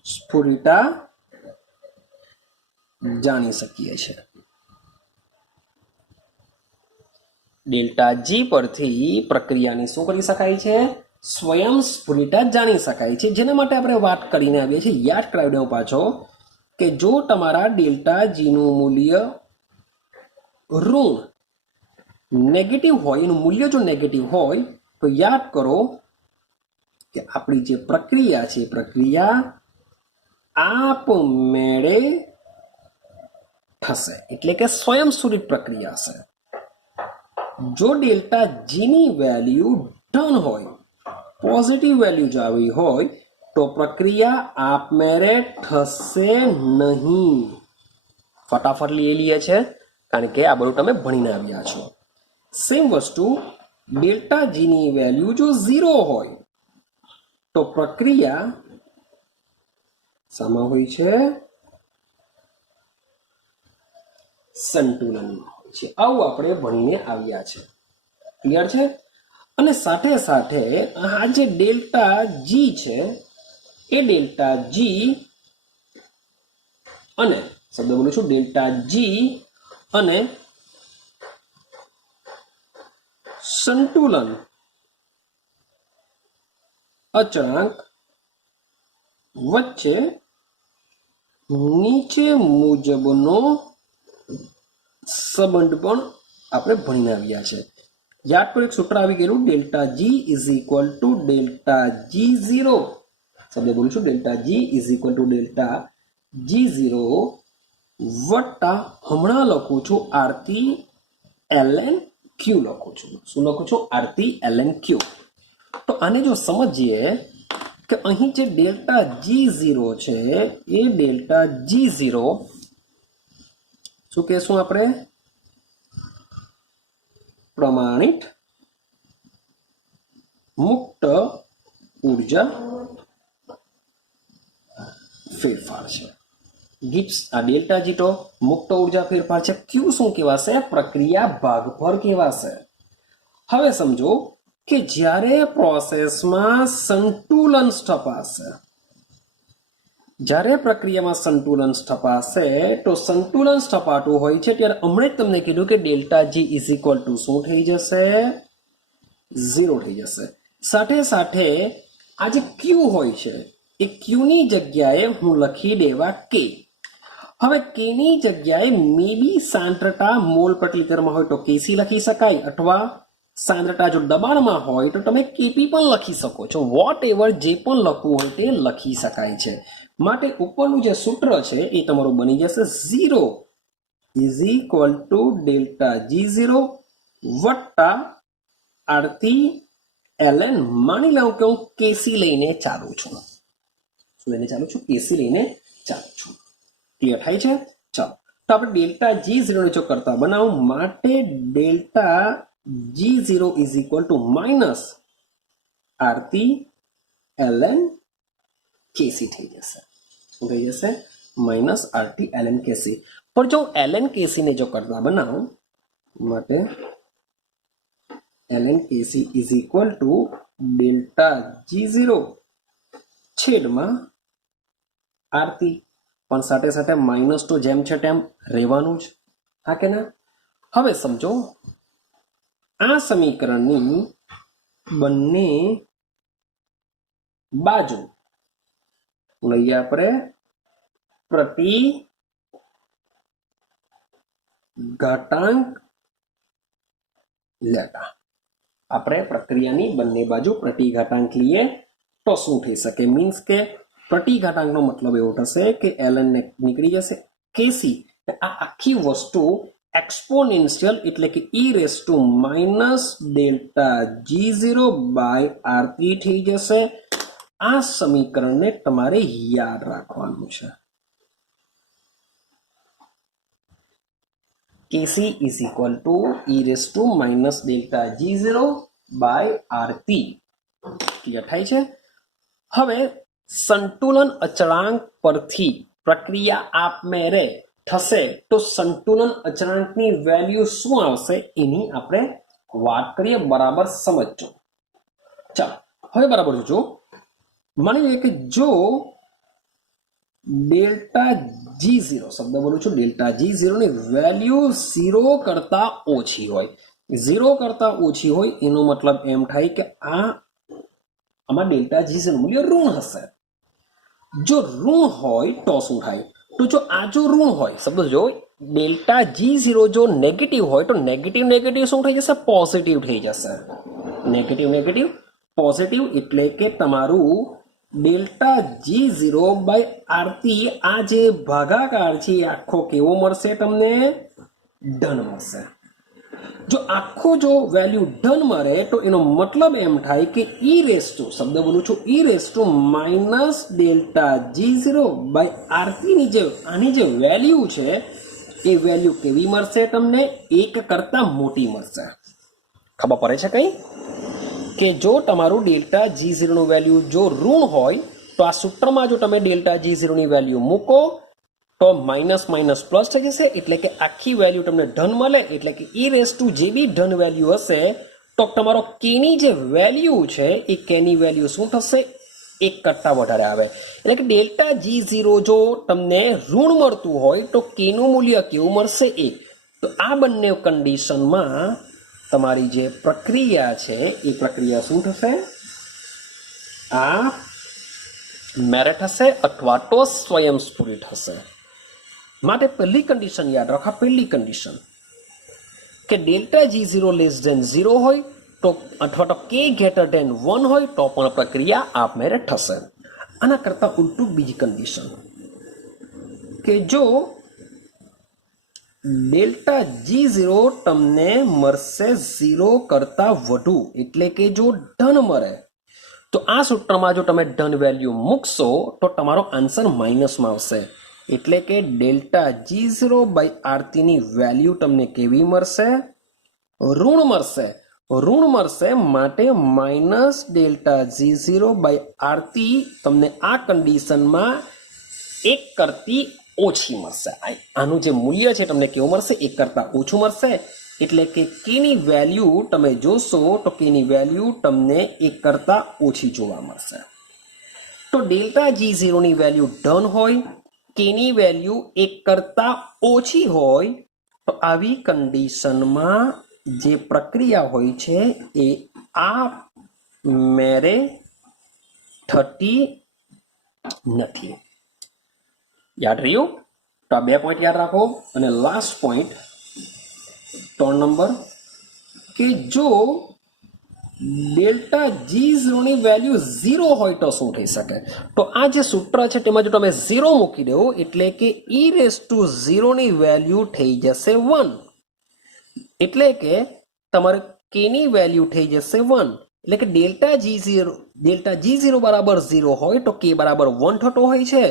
સ્ફુરિતા જાણી શકીએ છીએ. ડેલ્ટા જી પરથી પ્રક્રિયાની શું કરી શકાય છે? સ્વયં સ્ફુરિતા જાણી શકાય છે. જેના માટે આપણે વાત કરીને આવીએ છીએ. યાદ કરાવી દઉં પાછો કે જો તમારા ડેલ્ટા જીનું મૂલ્ય ઋણ નેગેટિવ હોય, એનું મૂલ્ય જો નેગેટિવ હોય તો યાદ કરો કે આપણી જે પ્રક્રિયા છે પ્રક્રિયા આપમેળે થશે, એટલે કે સ્વયંસ્ફુરિત પ્રક્રિયા હશે. જો ડેલ્ટા જીની વેલ્યુ ધન હોય, પોઝિટિવ વેલ્યુ જો આવી હોય તો પ્રક્રિયા આપમેળે થશે નહીં. ફટાફટ લઈ લઈએ છે કારણ કે આ બધું તમે ભણીને આવ્યા છો. સેમ વસ્તુ ડેલ્ટા જીની વેલ્યુ જો 0 હોય તો પ્રક્રિયા શામાં હોય છે? સંતુલન છે. આવું આપણે ભણીને આવ્યા છે. ક્લિયર છે? અને સાથે સાથે આ જે ડેલ્ટા જી છે એ ડેલ્ટા જી અને શબ્દ બોલું છું ડેલ્ટા જી અને સંતુલન અચળાંક વચ્ચે નીચે મુજબનો સંબંધ પણ આપણે ભણીને આવ્યા છે. યાદ કરો, એક સૂત્ર આવી ગયેલું delta G is equal to delta G zero. શબ્દ બોલું છું delta G is equal to delta G zero વત્તા હમણાં લખું છું આરતી એલએન ક્યુ લખું છું. શું લખું છું? આરતી એલએન ક્યુ. તો આને જો સમજીએ કે અહીં જે ડેલ્ટા જી ઝીરો છે એ ડેલ્ટા જી ઝીરો શું કહેશું આપણે? પ્રમાણિત મુક્ત ઉર્જા ફેરફાર છે. ગિબ્સ આ ડેલ્ટા જી તો મુક્ત ઉર્જા ફેરફાર છે. ક્યુ શું કહેવાશે? પ્રક્રિયા ભાગ પર કહેવાશે. હવે સમજો કે જ્યારે પ્રોસેસમાં સંતુલન સ્થપાશે, જ્યારે પ્રક્રિયામાં સંતુલન સ્થપાશે તો સંતુલન સ્થપાતું હોય છે ત્યારે હમણાં જ તમને કીધું કે delta G is equal to શું થઈ જશે? 0 થઈ જશે. સાથે સાથે આ જે ક્યુ હોય છે એ ક્યુની જગ્યાએ હું લખી દેવા કે. હવે કેની જગ્યાએ મેબી સાંદ્રતા મોલ પ્રતિ લિટરમાં હોય તો કેસી લખી શકાય, અથવા સાંદ્રતા જો દબાણમાં હોય તો તમે કેપી પણ લખી શકો છો. વોટ એવર જે પણ લખવું હોય તે લખી શકાય છે. માટે ઉપરનું જે સૂત્ર છે એ તમારું બની જશે 0 is equal to delta G zero વત્તા આરતી એલએન. માની લઉં કે હું કેસી લઈને ચાલુ છું. શું લઈને ચાલુ છું? કેસી લઈને ચાલુ છું. ક્લિયર થાય છે? ચાલો, તો આપણે ડેલ્ટા જી ઝીરો જો કરતા બનાવું માટે delta G zero is equal to minus RT LN KC થઈ જશે. શું થઈ જશે? Minus RT LN KC. પણ જો એલએન કેસી ને જો કરતા બનાવું માટે LN KC is equal to delta G zero છેદમાં આરતી, પણ સાથે સાથે માઇનસ તો જેમ છે તેમ રહેવાનું જ. હા કે ના? હવે સમજો આ સમીકરણની બંને બાજુ લઈએ આપણે પ્રતિ ઘાતાંક લેતા. આપણે પ્રક્રિયાની બંને બાજુ પ્રતિઘાતાંક લઈએ તો શું થઈ શકે? મીન્સ કે પ્રતિઘાતાંકનો મતલબ એવો થશે કે ln નીકળી જશે, કેસી આ આખી વસ્તુ એક્સપોનેન્શિયલ એટલે કે e raise to minus delta g0 by RT થઈ જશે. આ સમીકરણને તમારે યાદ રાખવાનું છે. Kc is equal to e raised to minus delta g0 by RT. Clear થાય છે? હવે સંતુલન અચળાંક પરથી પ્રક્રિયા આપમેળે થશે તો સંતુલન અચળાંકની વેલ્યુ શું આવશે એની આપણે વાત કરીએ. બરાબર સમજજો. ચાલો હવે બરાબર જોજો. માની લઈએ કે જો ડેલ્ટા G0 શબ્દ બોલું છું, ડેલ્ટા G0 ની વેલ્યુ 0 કરતા ઓછી હોય. 0 કરતા ઓછી હોય એનો મતલબ એમ થાય કે આમાં ડેલ્ટા G0 મૂલ્ય ઋણ હશે. જો ઋણ હોય તો શું થાય? તો જો આ જો ઋણ હોય, શબ્દ જો ડેલ્ટા G0 જો નેગેટિવ હોય તો નેગેટિવ નેગેટિવ શું થઈ જશે? પોઝિટિવ થઈ જશે. નેગેટિવ નેગેટિવ પોઝિટિવ એટલે કે તમારું ડેલ્ટા G0 બાય RT આ જે ભાગાકાર છે એ આખો કેવો મળશે? તમને ધન મળશે. જો આખો જો વેલ્યુ ધન મળે તો એનો મતલબ એમ થાય કે e રેસ ટુ, શબ્દ બોલું છું, e raise to minus delta G0 by RT ની જે આની જે વેલ્યુ છે એ વેલ્યુ કેવી મળશે? તમને 1 કરતા મોટી મળશે. ખબર પડે છે કઈ? કે જો તમારું ડેલ્ટા G0 નું વેલ્યુ જો ઋણ હોય તો આ સૂત્રમાં જો તમે ડેલ્ટા G0 ની વેલ્યુ મૂકો તો માઇનસ માઇનસ પ્લસ થઈ જશે એટલે કે આખી વેલ્યુ તમને ધન મળે. એટલે કે e રેસ ટુ જે બી ધન વેલ્યુ હશે તો તમારો k ની જે વેલ્યુ છે એ k ની વેલ્યુ શું થશે? 1 કરતા વધારે આવે. એટલે કે ડેલ્ટા G0 જો તમને ઋણ મળતું હોય તો k નું મૂલ્ય કેવું મળશે? 1. તો આ બંને કન્ડિશનમાં તમારી જે પ્રક્રિયા છે એ પ્રક્રિયા શું થશે? આ મેરે થશે અથવા તો સ્વયંસ્ફુરિત થશે. માટે પહેલી કન્ડિશન યાદ રાખો. પહેલી કન્ડિશન કે ડેલ્ટા G0 લેસ ધેન 0 હોય તો અથવા તો k ગ્રેટર ધેન 1 હોય તો પણ પ્રક્રિયા આપમેળે થશે. આના કરતા ઉલટું બીજી કન્ડિશન કે જો ડેલ્ટા G0 તમને મળશે 0 કરતા વધુ એટલે કે જો ધન મળે તો આ સૂત્રમાં જો તમે ધન વેલ્યુ મૂકશો તો તમારો આન્સર માઇનસમાં આવશે. એટલે કે ડેલ્ટા G0 બાય RT ની વેલ્યુ તમને કેવી મળશે? ઋણ મળશે. ઋણ મળશે માટે minus delta G0 by RT તમને આ કન્ડિશનમાં 1 કરતી ઓછી મળશે. આનું જે મૂલ્ય છે તમને કેવું મળશે? 1 કરતા ઓછું મળશે. એટલે કે k ની વેલ્યુ તમે જોશો તો k ની વેલ્યુ તમને 1 કરતા ઓછી જોવા મળશે. તો ડેલ્ટા G0 ની વેલ્યુ ધન હોય, k ની વેલ્યુ 1 કરતા ઓછી હોય તો આવી કન્ડિશનમાં જે પ્રક્રિયા હોય છે એ આ મેરે થતી નથી. યાદ રહ્યું? તો આ 2 પોઈન્ટ યાદ રાખો. અને લાસ્ટ પોઈન્ટ 3 નંબર કે જો ડેલ્ટા G0 ની વેલ્યુ 0 હોય તો શું થઈ શકે? તો આ જે સૂત્ર છે તેમાં જો તમે 0 મૂકી દો એટલે કે e રેસ ટુ 0 ની વેલ્યુ થઈ જશે 1. એટલે કે તમારે k ની વેલ્યુ થઈ જશે 1. એટલે કે ડેલ્ટા G0 બરાબર 0 હોય તો k બરાબર 1 થતો હોય છે.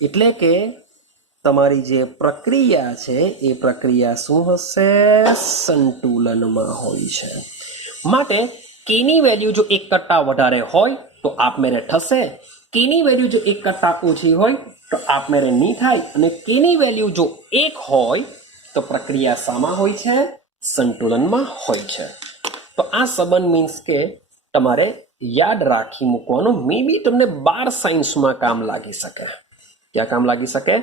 એટલે કે તમારી જે પ્રક્રિયા છે એ પ્રક્રિયા શું હશે? સંતુલનમાં હોય છે. માટે k ની વેલ્યુ જો 1 કરતા વધારે હોય તો આપમેળે થશે. k ની વેલ્યુ જો 1 કરતા ઓછી હોય તો આપમેળે નહીં થાય. અને k ની વેલ્યુ જો 1 હોય તો પ્રક્રિયા શામાં હોય છે? સંતુલનમાં હોય છે. તો આ સંબંધ મીન્સ કે તમારે યાદ રાખી મૂકવાનું. મે બી તમને 12 સાયન્સમાં કામ લાગી શકે. ક્યાં કામ લાગી શકે?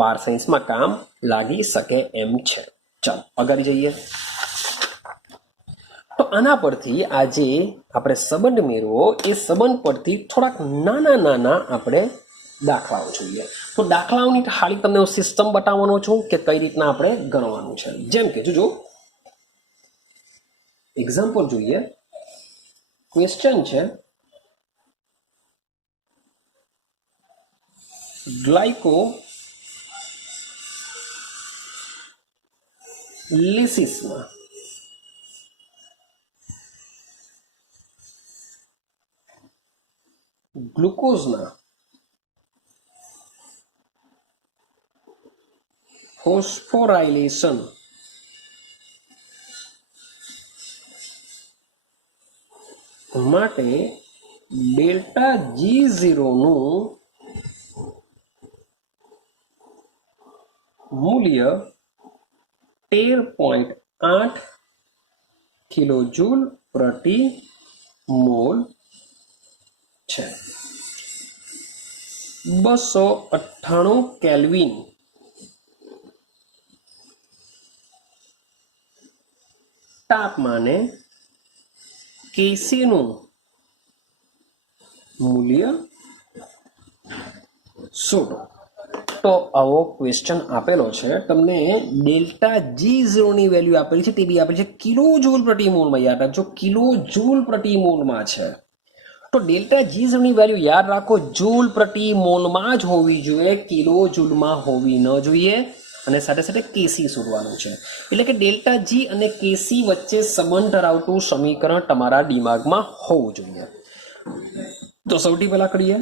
12 સાયન્સમાં કામ લાગી શકે એમ છે. ચાલો આગળ જઈએ. તો આના પરથી આજે આપણે સંબંધ મેળવો એ સંબંધ પરથી થોડાક નાના નાના આપણે દાખલાઓ જોઈએ. તો દાખલાઓની ખાલી તમને હું સિસ્ટમ બતાવવાનો છું કે કઈ રીતના આપણે ગણવાનું છે. જેમ કે જોજો એક્ઝામ્પલ જોઈએ. ક્વેશ્ચન છે ગ્લાયકોલિસિસમાં ગ્લુકોઝના ફોસ્ફોરાયલેશન માટે ડેલ્ટા G0 નું મૂલ્ય 13.8 કિલોજૂલ પ્રતિ મોલ છે. 298 કેલ્વિન તાપમાને કેસીનું મૂલ્ય શોધો. તો આવો ક્વેશ્ચન આપેલો છે. તમને ડેલ્ટા G0 ની વેલ્યુ આપેલી છે, તે બી આપેલી છે કિલો જૂલ પ્રતિ મોલમાં. યાદ રાખજો, કિલો જૂલ પ્રતિ મોલમાં છે. તો ડેલ્ટા G0 ની વેલ્યુ યાદ રાખો, જૂલ પ્રતિ મોલમાં જ હોવી જોઈએ, કિલો જૂલમાં હોવી ન જોઈએ. અને સાથે સાથે કેસી શોધવાનું છે. એટલે કે ડેલ્ટા G અને કેસી વચ્ચે સંબંધ ધરાવતું સમીકરણ તમારા દિમાગમાં હોવું જોઈએ. તો સૌથી પહેલા કરીએ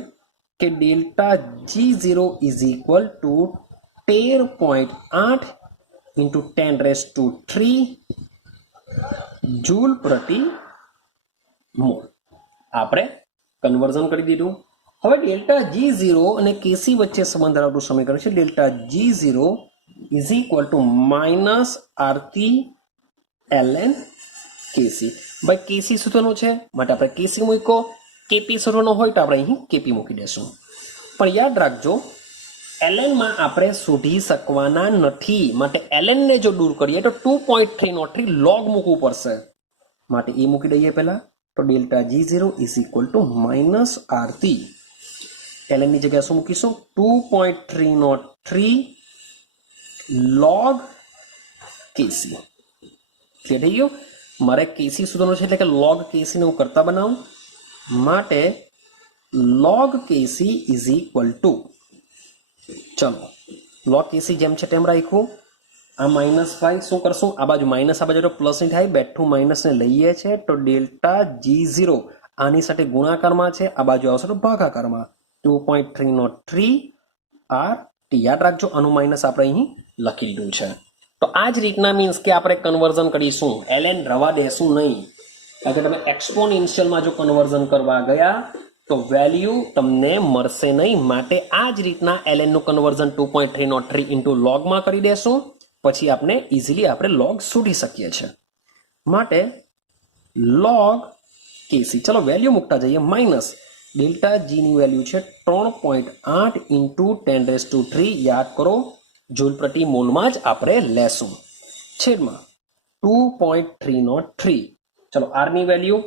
કે delta G0 is equal two 13.8 into 10⁻³ joule પ્રતિ મોલ. આપણે કન્વર્ઝન કરી દીધું. હવે ડેલ્ટા G0 અને કેસી વચ્ચે સંબંધ ધરાવતું સમીકરણ છે delta G0 is equal two -RT ln કેસી. ભાઈ કેસી શોધવાનું છે માટે આપણે કેસી મૂકો, કેપી શોધવાનો હોય તો આપણે અહીં કેપી મૂકી દેશું. પણ યાદ રાખજો, ln માં આપણે શોધી શકવાના નથી, માટે ln ને જો દૂર કરીએ તો 2.303 log મૂકવું પડશે. માટે એ મૂકી દઈએ પહેલા. તો delta G0 is equal two -RT ln ની જગ્યાએ શું મૂકીશું? 2.303 log કેસી. ક્લિયર થઈ ગયું? મારે કેસી શોધવાનું છે એટલે કે log કેસી ને હું કરતા બનાવું. માટે log KC is equal two, ચલો log કેસી જેમ છે તેમ રાખ્યું. આ -5 શું કરશું? આ બાજુ માઇનસ, આ બાજુ તો પ્લસ ની થાય, બેઠું માઇનસ ને લઈએ છે. તો ડેલ્ટા G0 આની સાથે ગુણાકારમાં છે, આ બાજુ આવશે તો ભાગાકારમાં. 2.303 RT. યાદ રાખજો, આનું માઇનસ આપણે અહીં લખી લીધું છે. તો આ જ રીતના મીન્સ કે આપણે કન્વર્ઝન કરીશું. ln રવા દેશું નહીં, કારણ કે તમે એક્સપોનેન્શિયલમાં જો કન્વર્ઝન કરવા ગયા તો વેલ્યુ તમને મળશે નહીં. માટે આ જ રીતના ln નું કન્વર્ઝન 2.303 ઇન્ટુ લોગમાં કરી દેશું. પછી આપણે ઇઝીલી આપણે લોગ શોધી શકીએ છીએ. માટે લોગ કેસી, ચલો વેલ્યુ મૂકતા જઈએ. માઇનસ ડેલ્ટા G ની વેલ્યુ છે 3.8 ઇન્ટુ 10⁻³ યાદ કરો, જૂલ પ્રતિ મોલમાં જ આપણે લેશું. છેદમાં 2.303. ચલો આર ની વેલ્યુ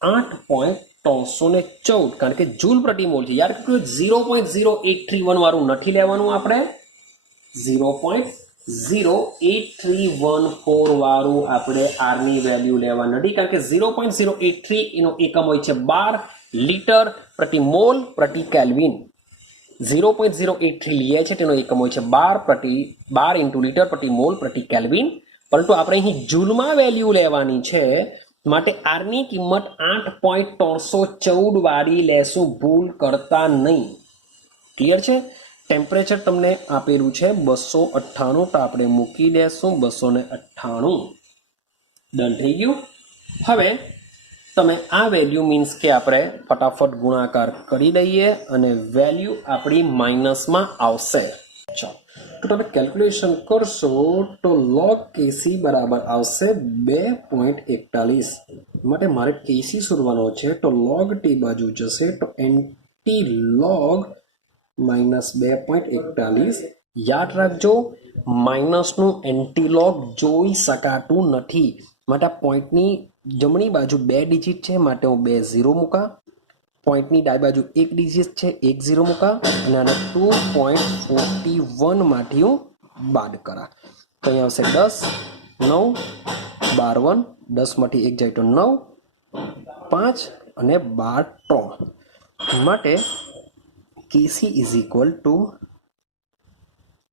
8.314, કારણ કે જૂલ પ્રતિ મોલ છે. યાદ રાખજો 0.0831 વાળું નથી લેવાનું, આપણે 0.08314 વાળું આપણે આર ની વેલ્યુ લેવા નથી, કારણ કે 0.083 એનો એકમ હોય છે બાર, લીટર પ્રતિ મોલ પ્રતિ કેલ્વિન. 0.083 લઈએ છે તેનો એકમ હોય છે બાર ઇન્ટુ લીટર પ્રતિ મોલ પ્રતિ કેલ્વિન. પરંતુ આપણે અહીં જૂલમાં વેલ્યુ લેવાની છે, માટે આર ની કિંમત 8.314 વાળી લેશું, ભૂલ કરતા નહીં. ક્લિયર છે? ટેમ્પરેચર તમને આપેલું છે 298, તો આપણે મૂકી દેશું 298. ડન થઈ ગયું. હવે તમે આ વેલ્યુ મીન્સ કે આપણે ફટાફટ ગુણાકાર કરી દઈએ અને વેલ્યુ આપણી માઇનસમાં આવશે. ચાલો તો તમે કેલ્ક્યુલેશન કરશો તો log કેસી બરાબર આવશે 2.41. માટે મારે કેસી શોધવાનો છે, તો log t બાજુ જશે તો એન્ટી log -2.41 યાદ રાખજો, માઇનસનું એન્ટીલોગ જોઈ શકાતું નથી, માટે આ પોઈન્ટની જમણી બાજુ 2 ડિજિટ છે, માટે હું 2 0 મૂકા. પોઈન્ટની ડાબી બાજુ 1 ડિજિટ છે, 1 0 મૂકા, અને આને 2.41 માંથી હું બાદ કરા તો અહીંયા આવશે 10 9 12 10 માંથી 1 જાય તો 9 5 અને 12 3 માટે KC is equal two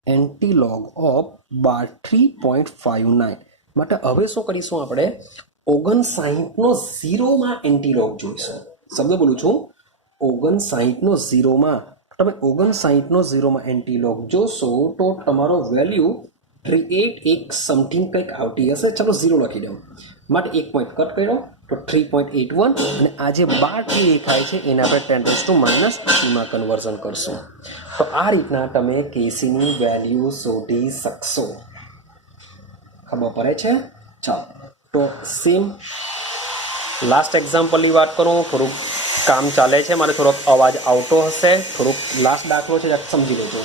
antilog of 3.59. માટે હવે શું કરીશું, આપણે 59 નો 0 એન્ટીલોગ જોઈશું. શબ્દ બોલું છું, 59 નો 0. તમે 59 નો 0 એન્ટીલોગ જોશો તો તમારો વેલ્યુ 38 સમથિંગ કંઈક આવતી હશે. ચલો 0 લખી દઉં, માટે 1 પોઈન્ટ કટ કર્યો તો 3.81, અને આ જે 12 દેખાય છે એને આપણે 10⁻³ માં કન્વર્ઝન કરશું. તો આ રીતના તમે કેસીની વેલ્યુ શોધી શકશો. ખબર પડે છે? ચાલો, તો સેમ લાસ્ટ એક્ઝામ્પલની વાત કરું. થોડુંક કામ ચાલે છે, મારે થોડોક અવાજ આવતો હશે, થોડુંક લાસ્ટ દાખલો છે, સમજી લેજો.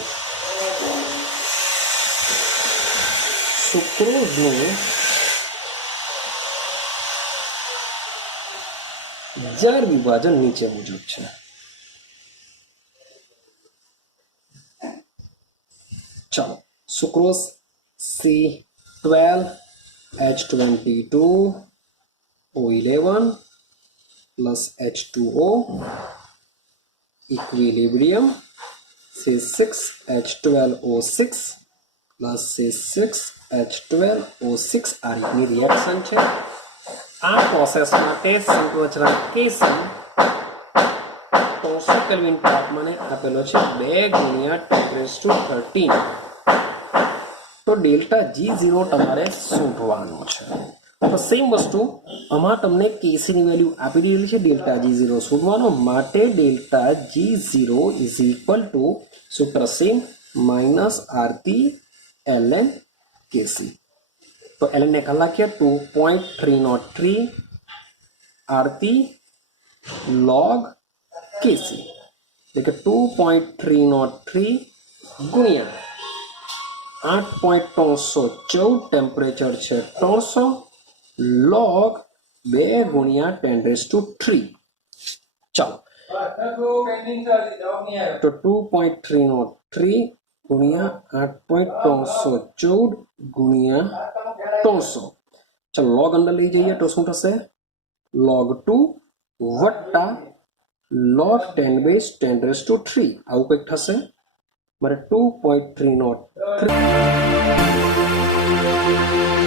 સુક્રોઝનું જાર વિભાજન નીચે મુજબ છે. ચાલો, sucrose C12H22O11 plus H2O equilibrium C6H12O6 plus C6H12O6 આ રીતની રિએક્શન છે. આ પ્રોસેસ માટે સંકોચન કેસી 300 કેલ્વિન તાપમાને આપેલો છે 2 × 10⁻13. તો ડેલ્ટા G0 તમારે શોધવાનો છે. તો સેમ વસ્તુ આમાં તમને કેસીની વેલ્યુ આપી દીધેલી છે, ડેલ્ટા G0 શોધવાનો. માટે delta G0 is equal two સૂત્ર સેમ -RT ln કેસી. તો ln ને કાં લખીએ 2.303 RT log કેસી, એટલે કે 2.303 ગુણ્યા 8.314, ટેમ્પરેચર છે 300, log 2 × 10⁻3. ચાલો, તો 2.303 ગુણ્યા 8.314 ગુણ્યા 300. ચાલો, log અંદર લઈ જઈએ તો શું થશે? log 2 વત્તા log 10/10⁻3 આવું કંઈક થશે. મારે 2.303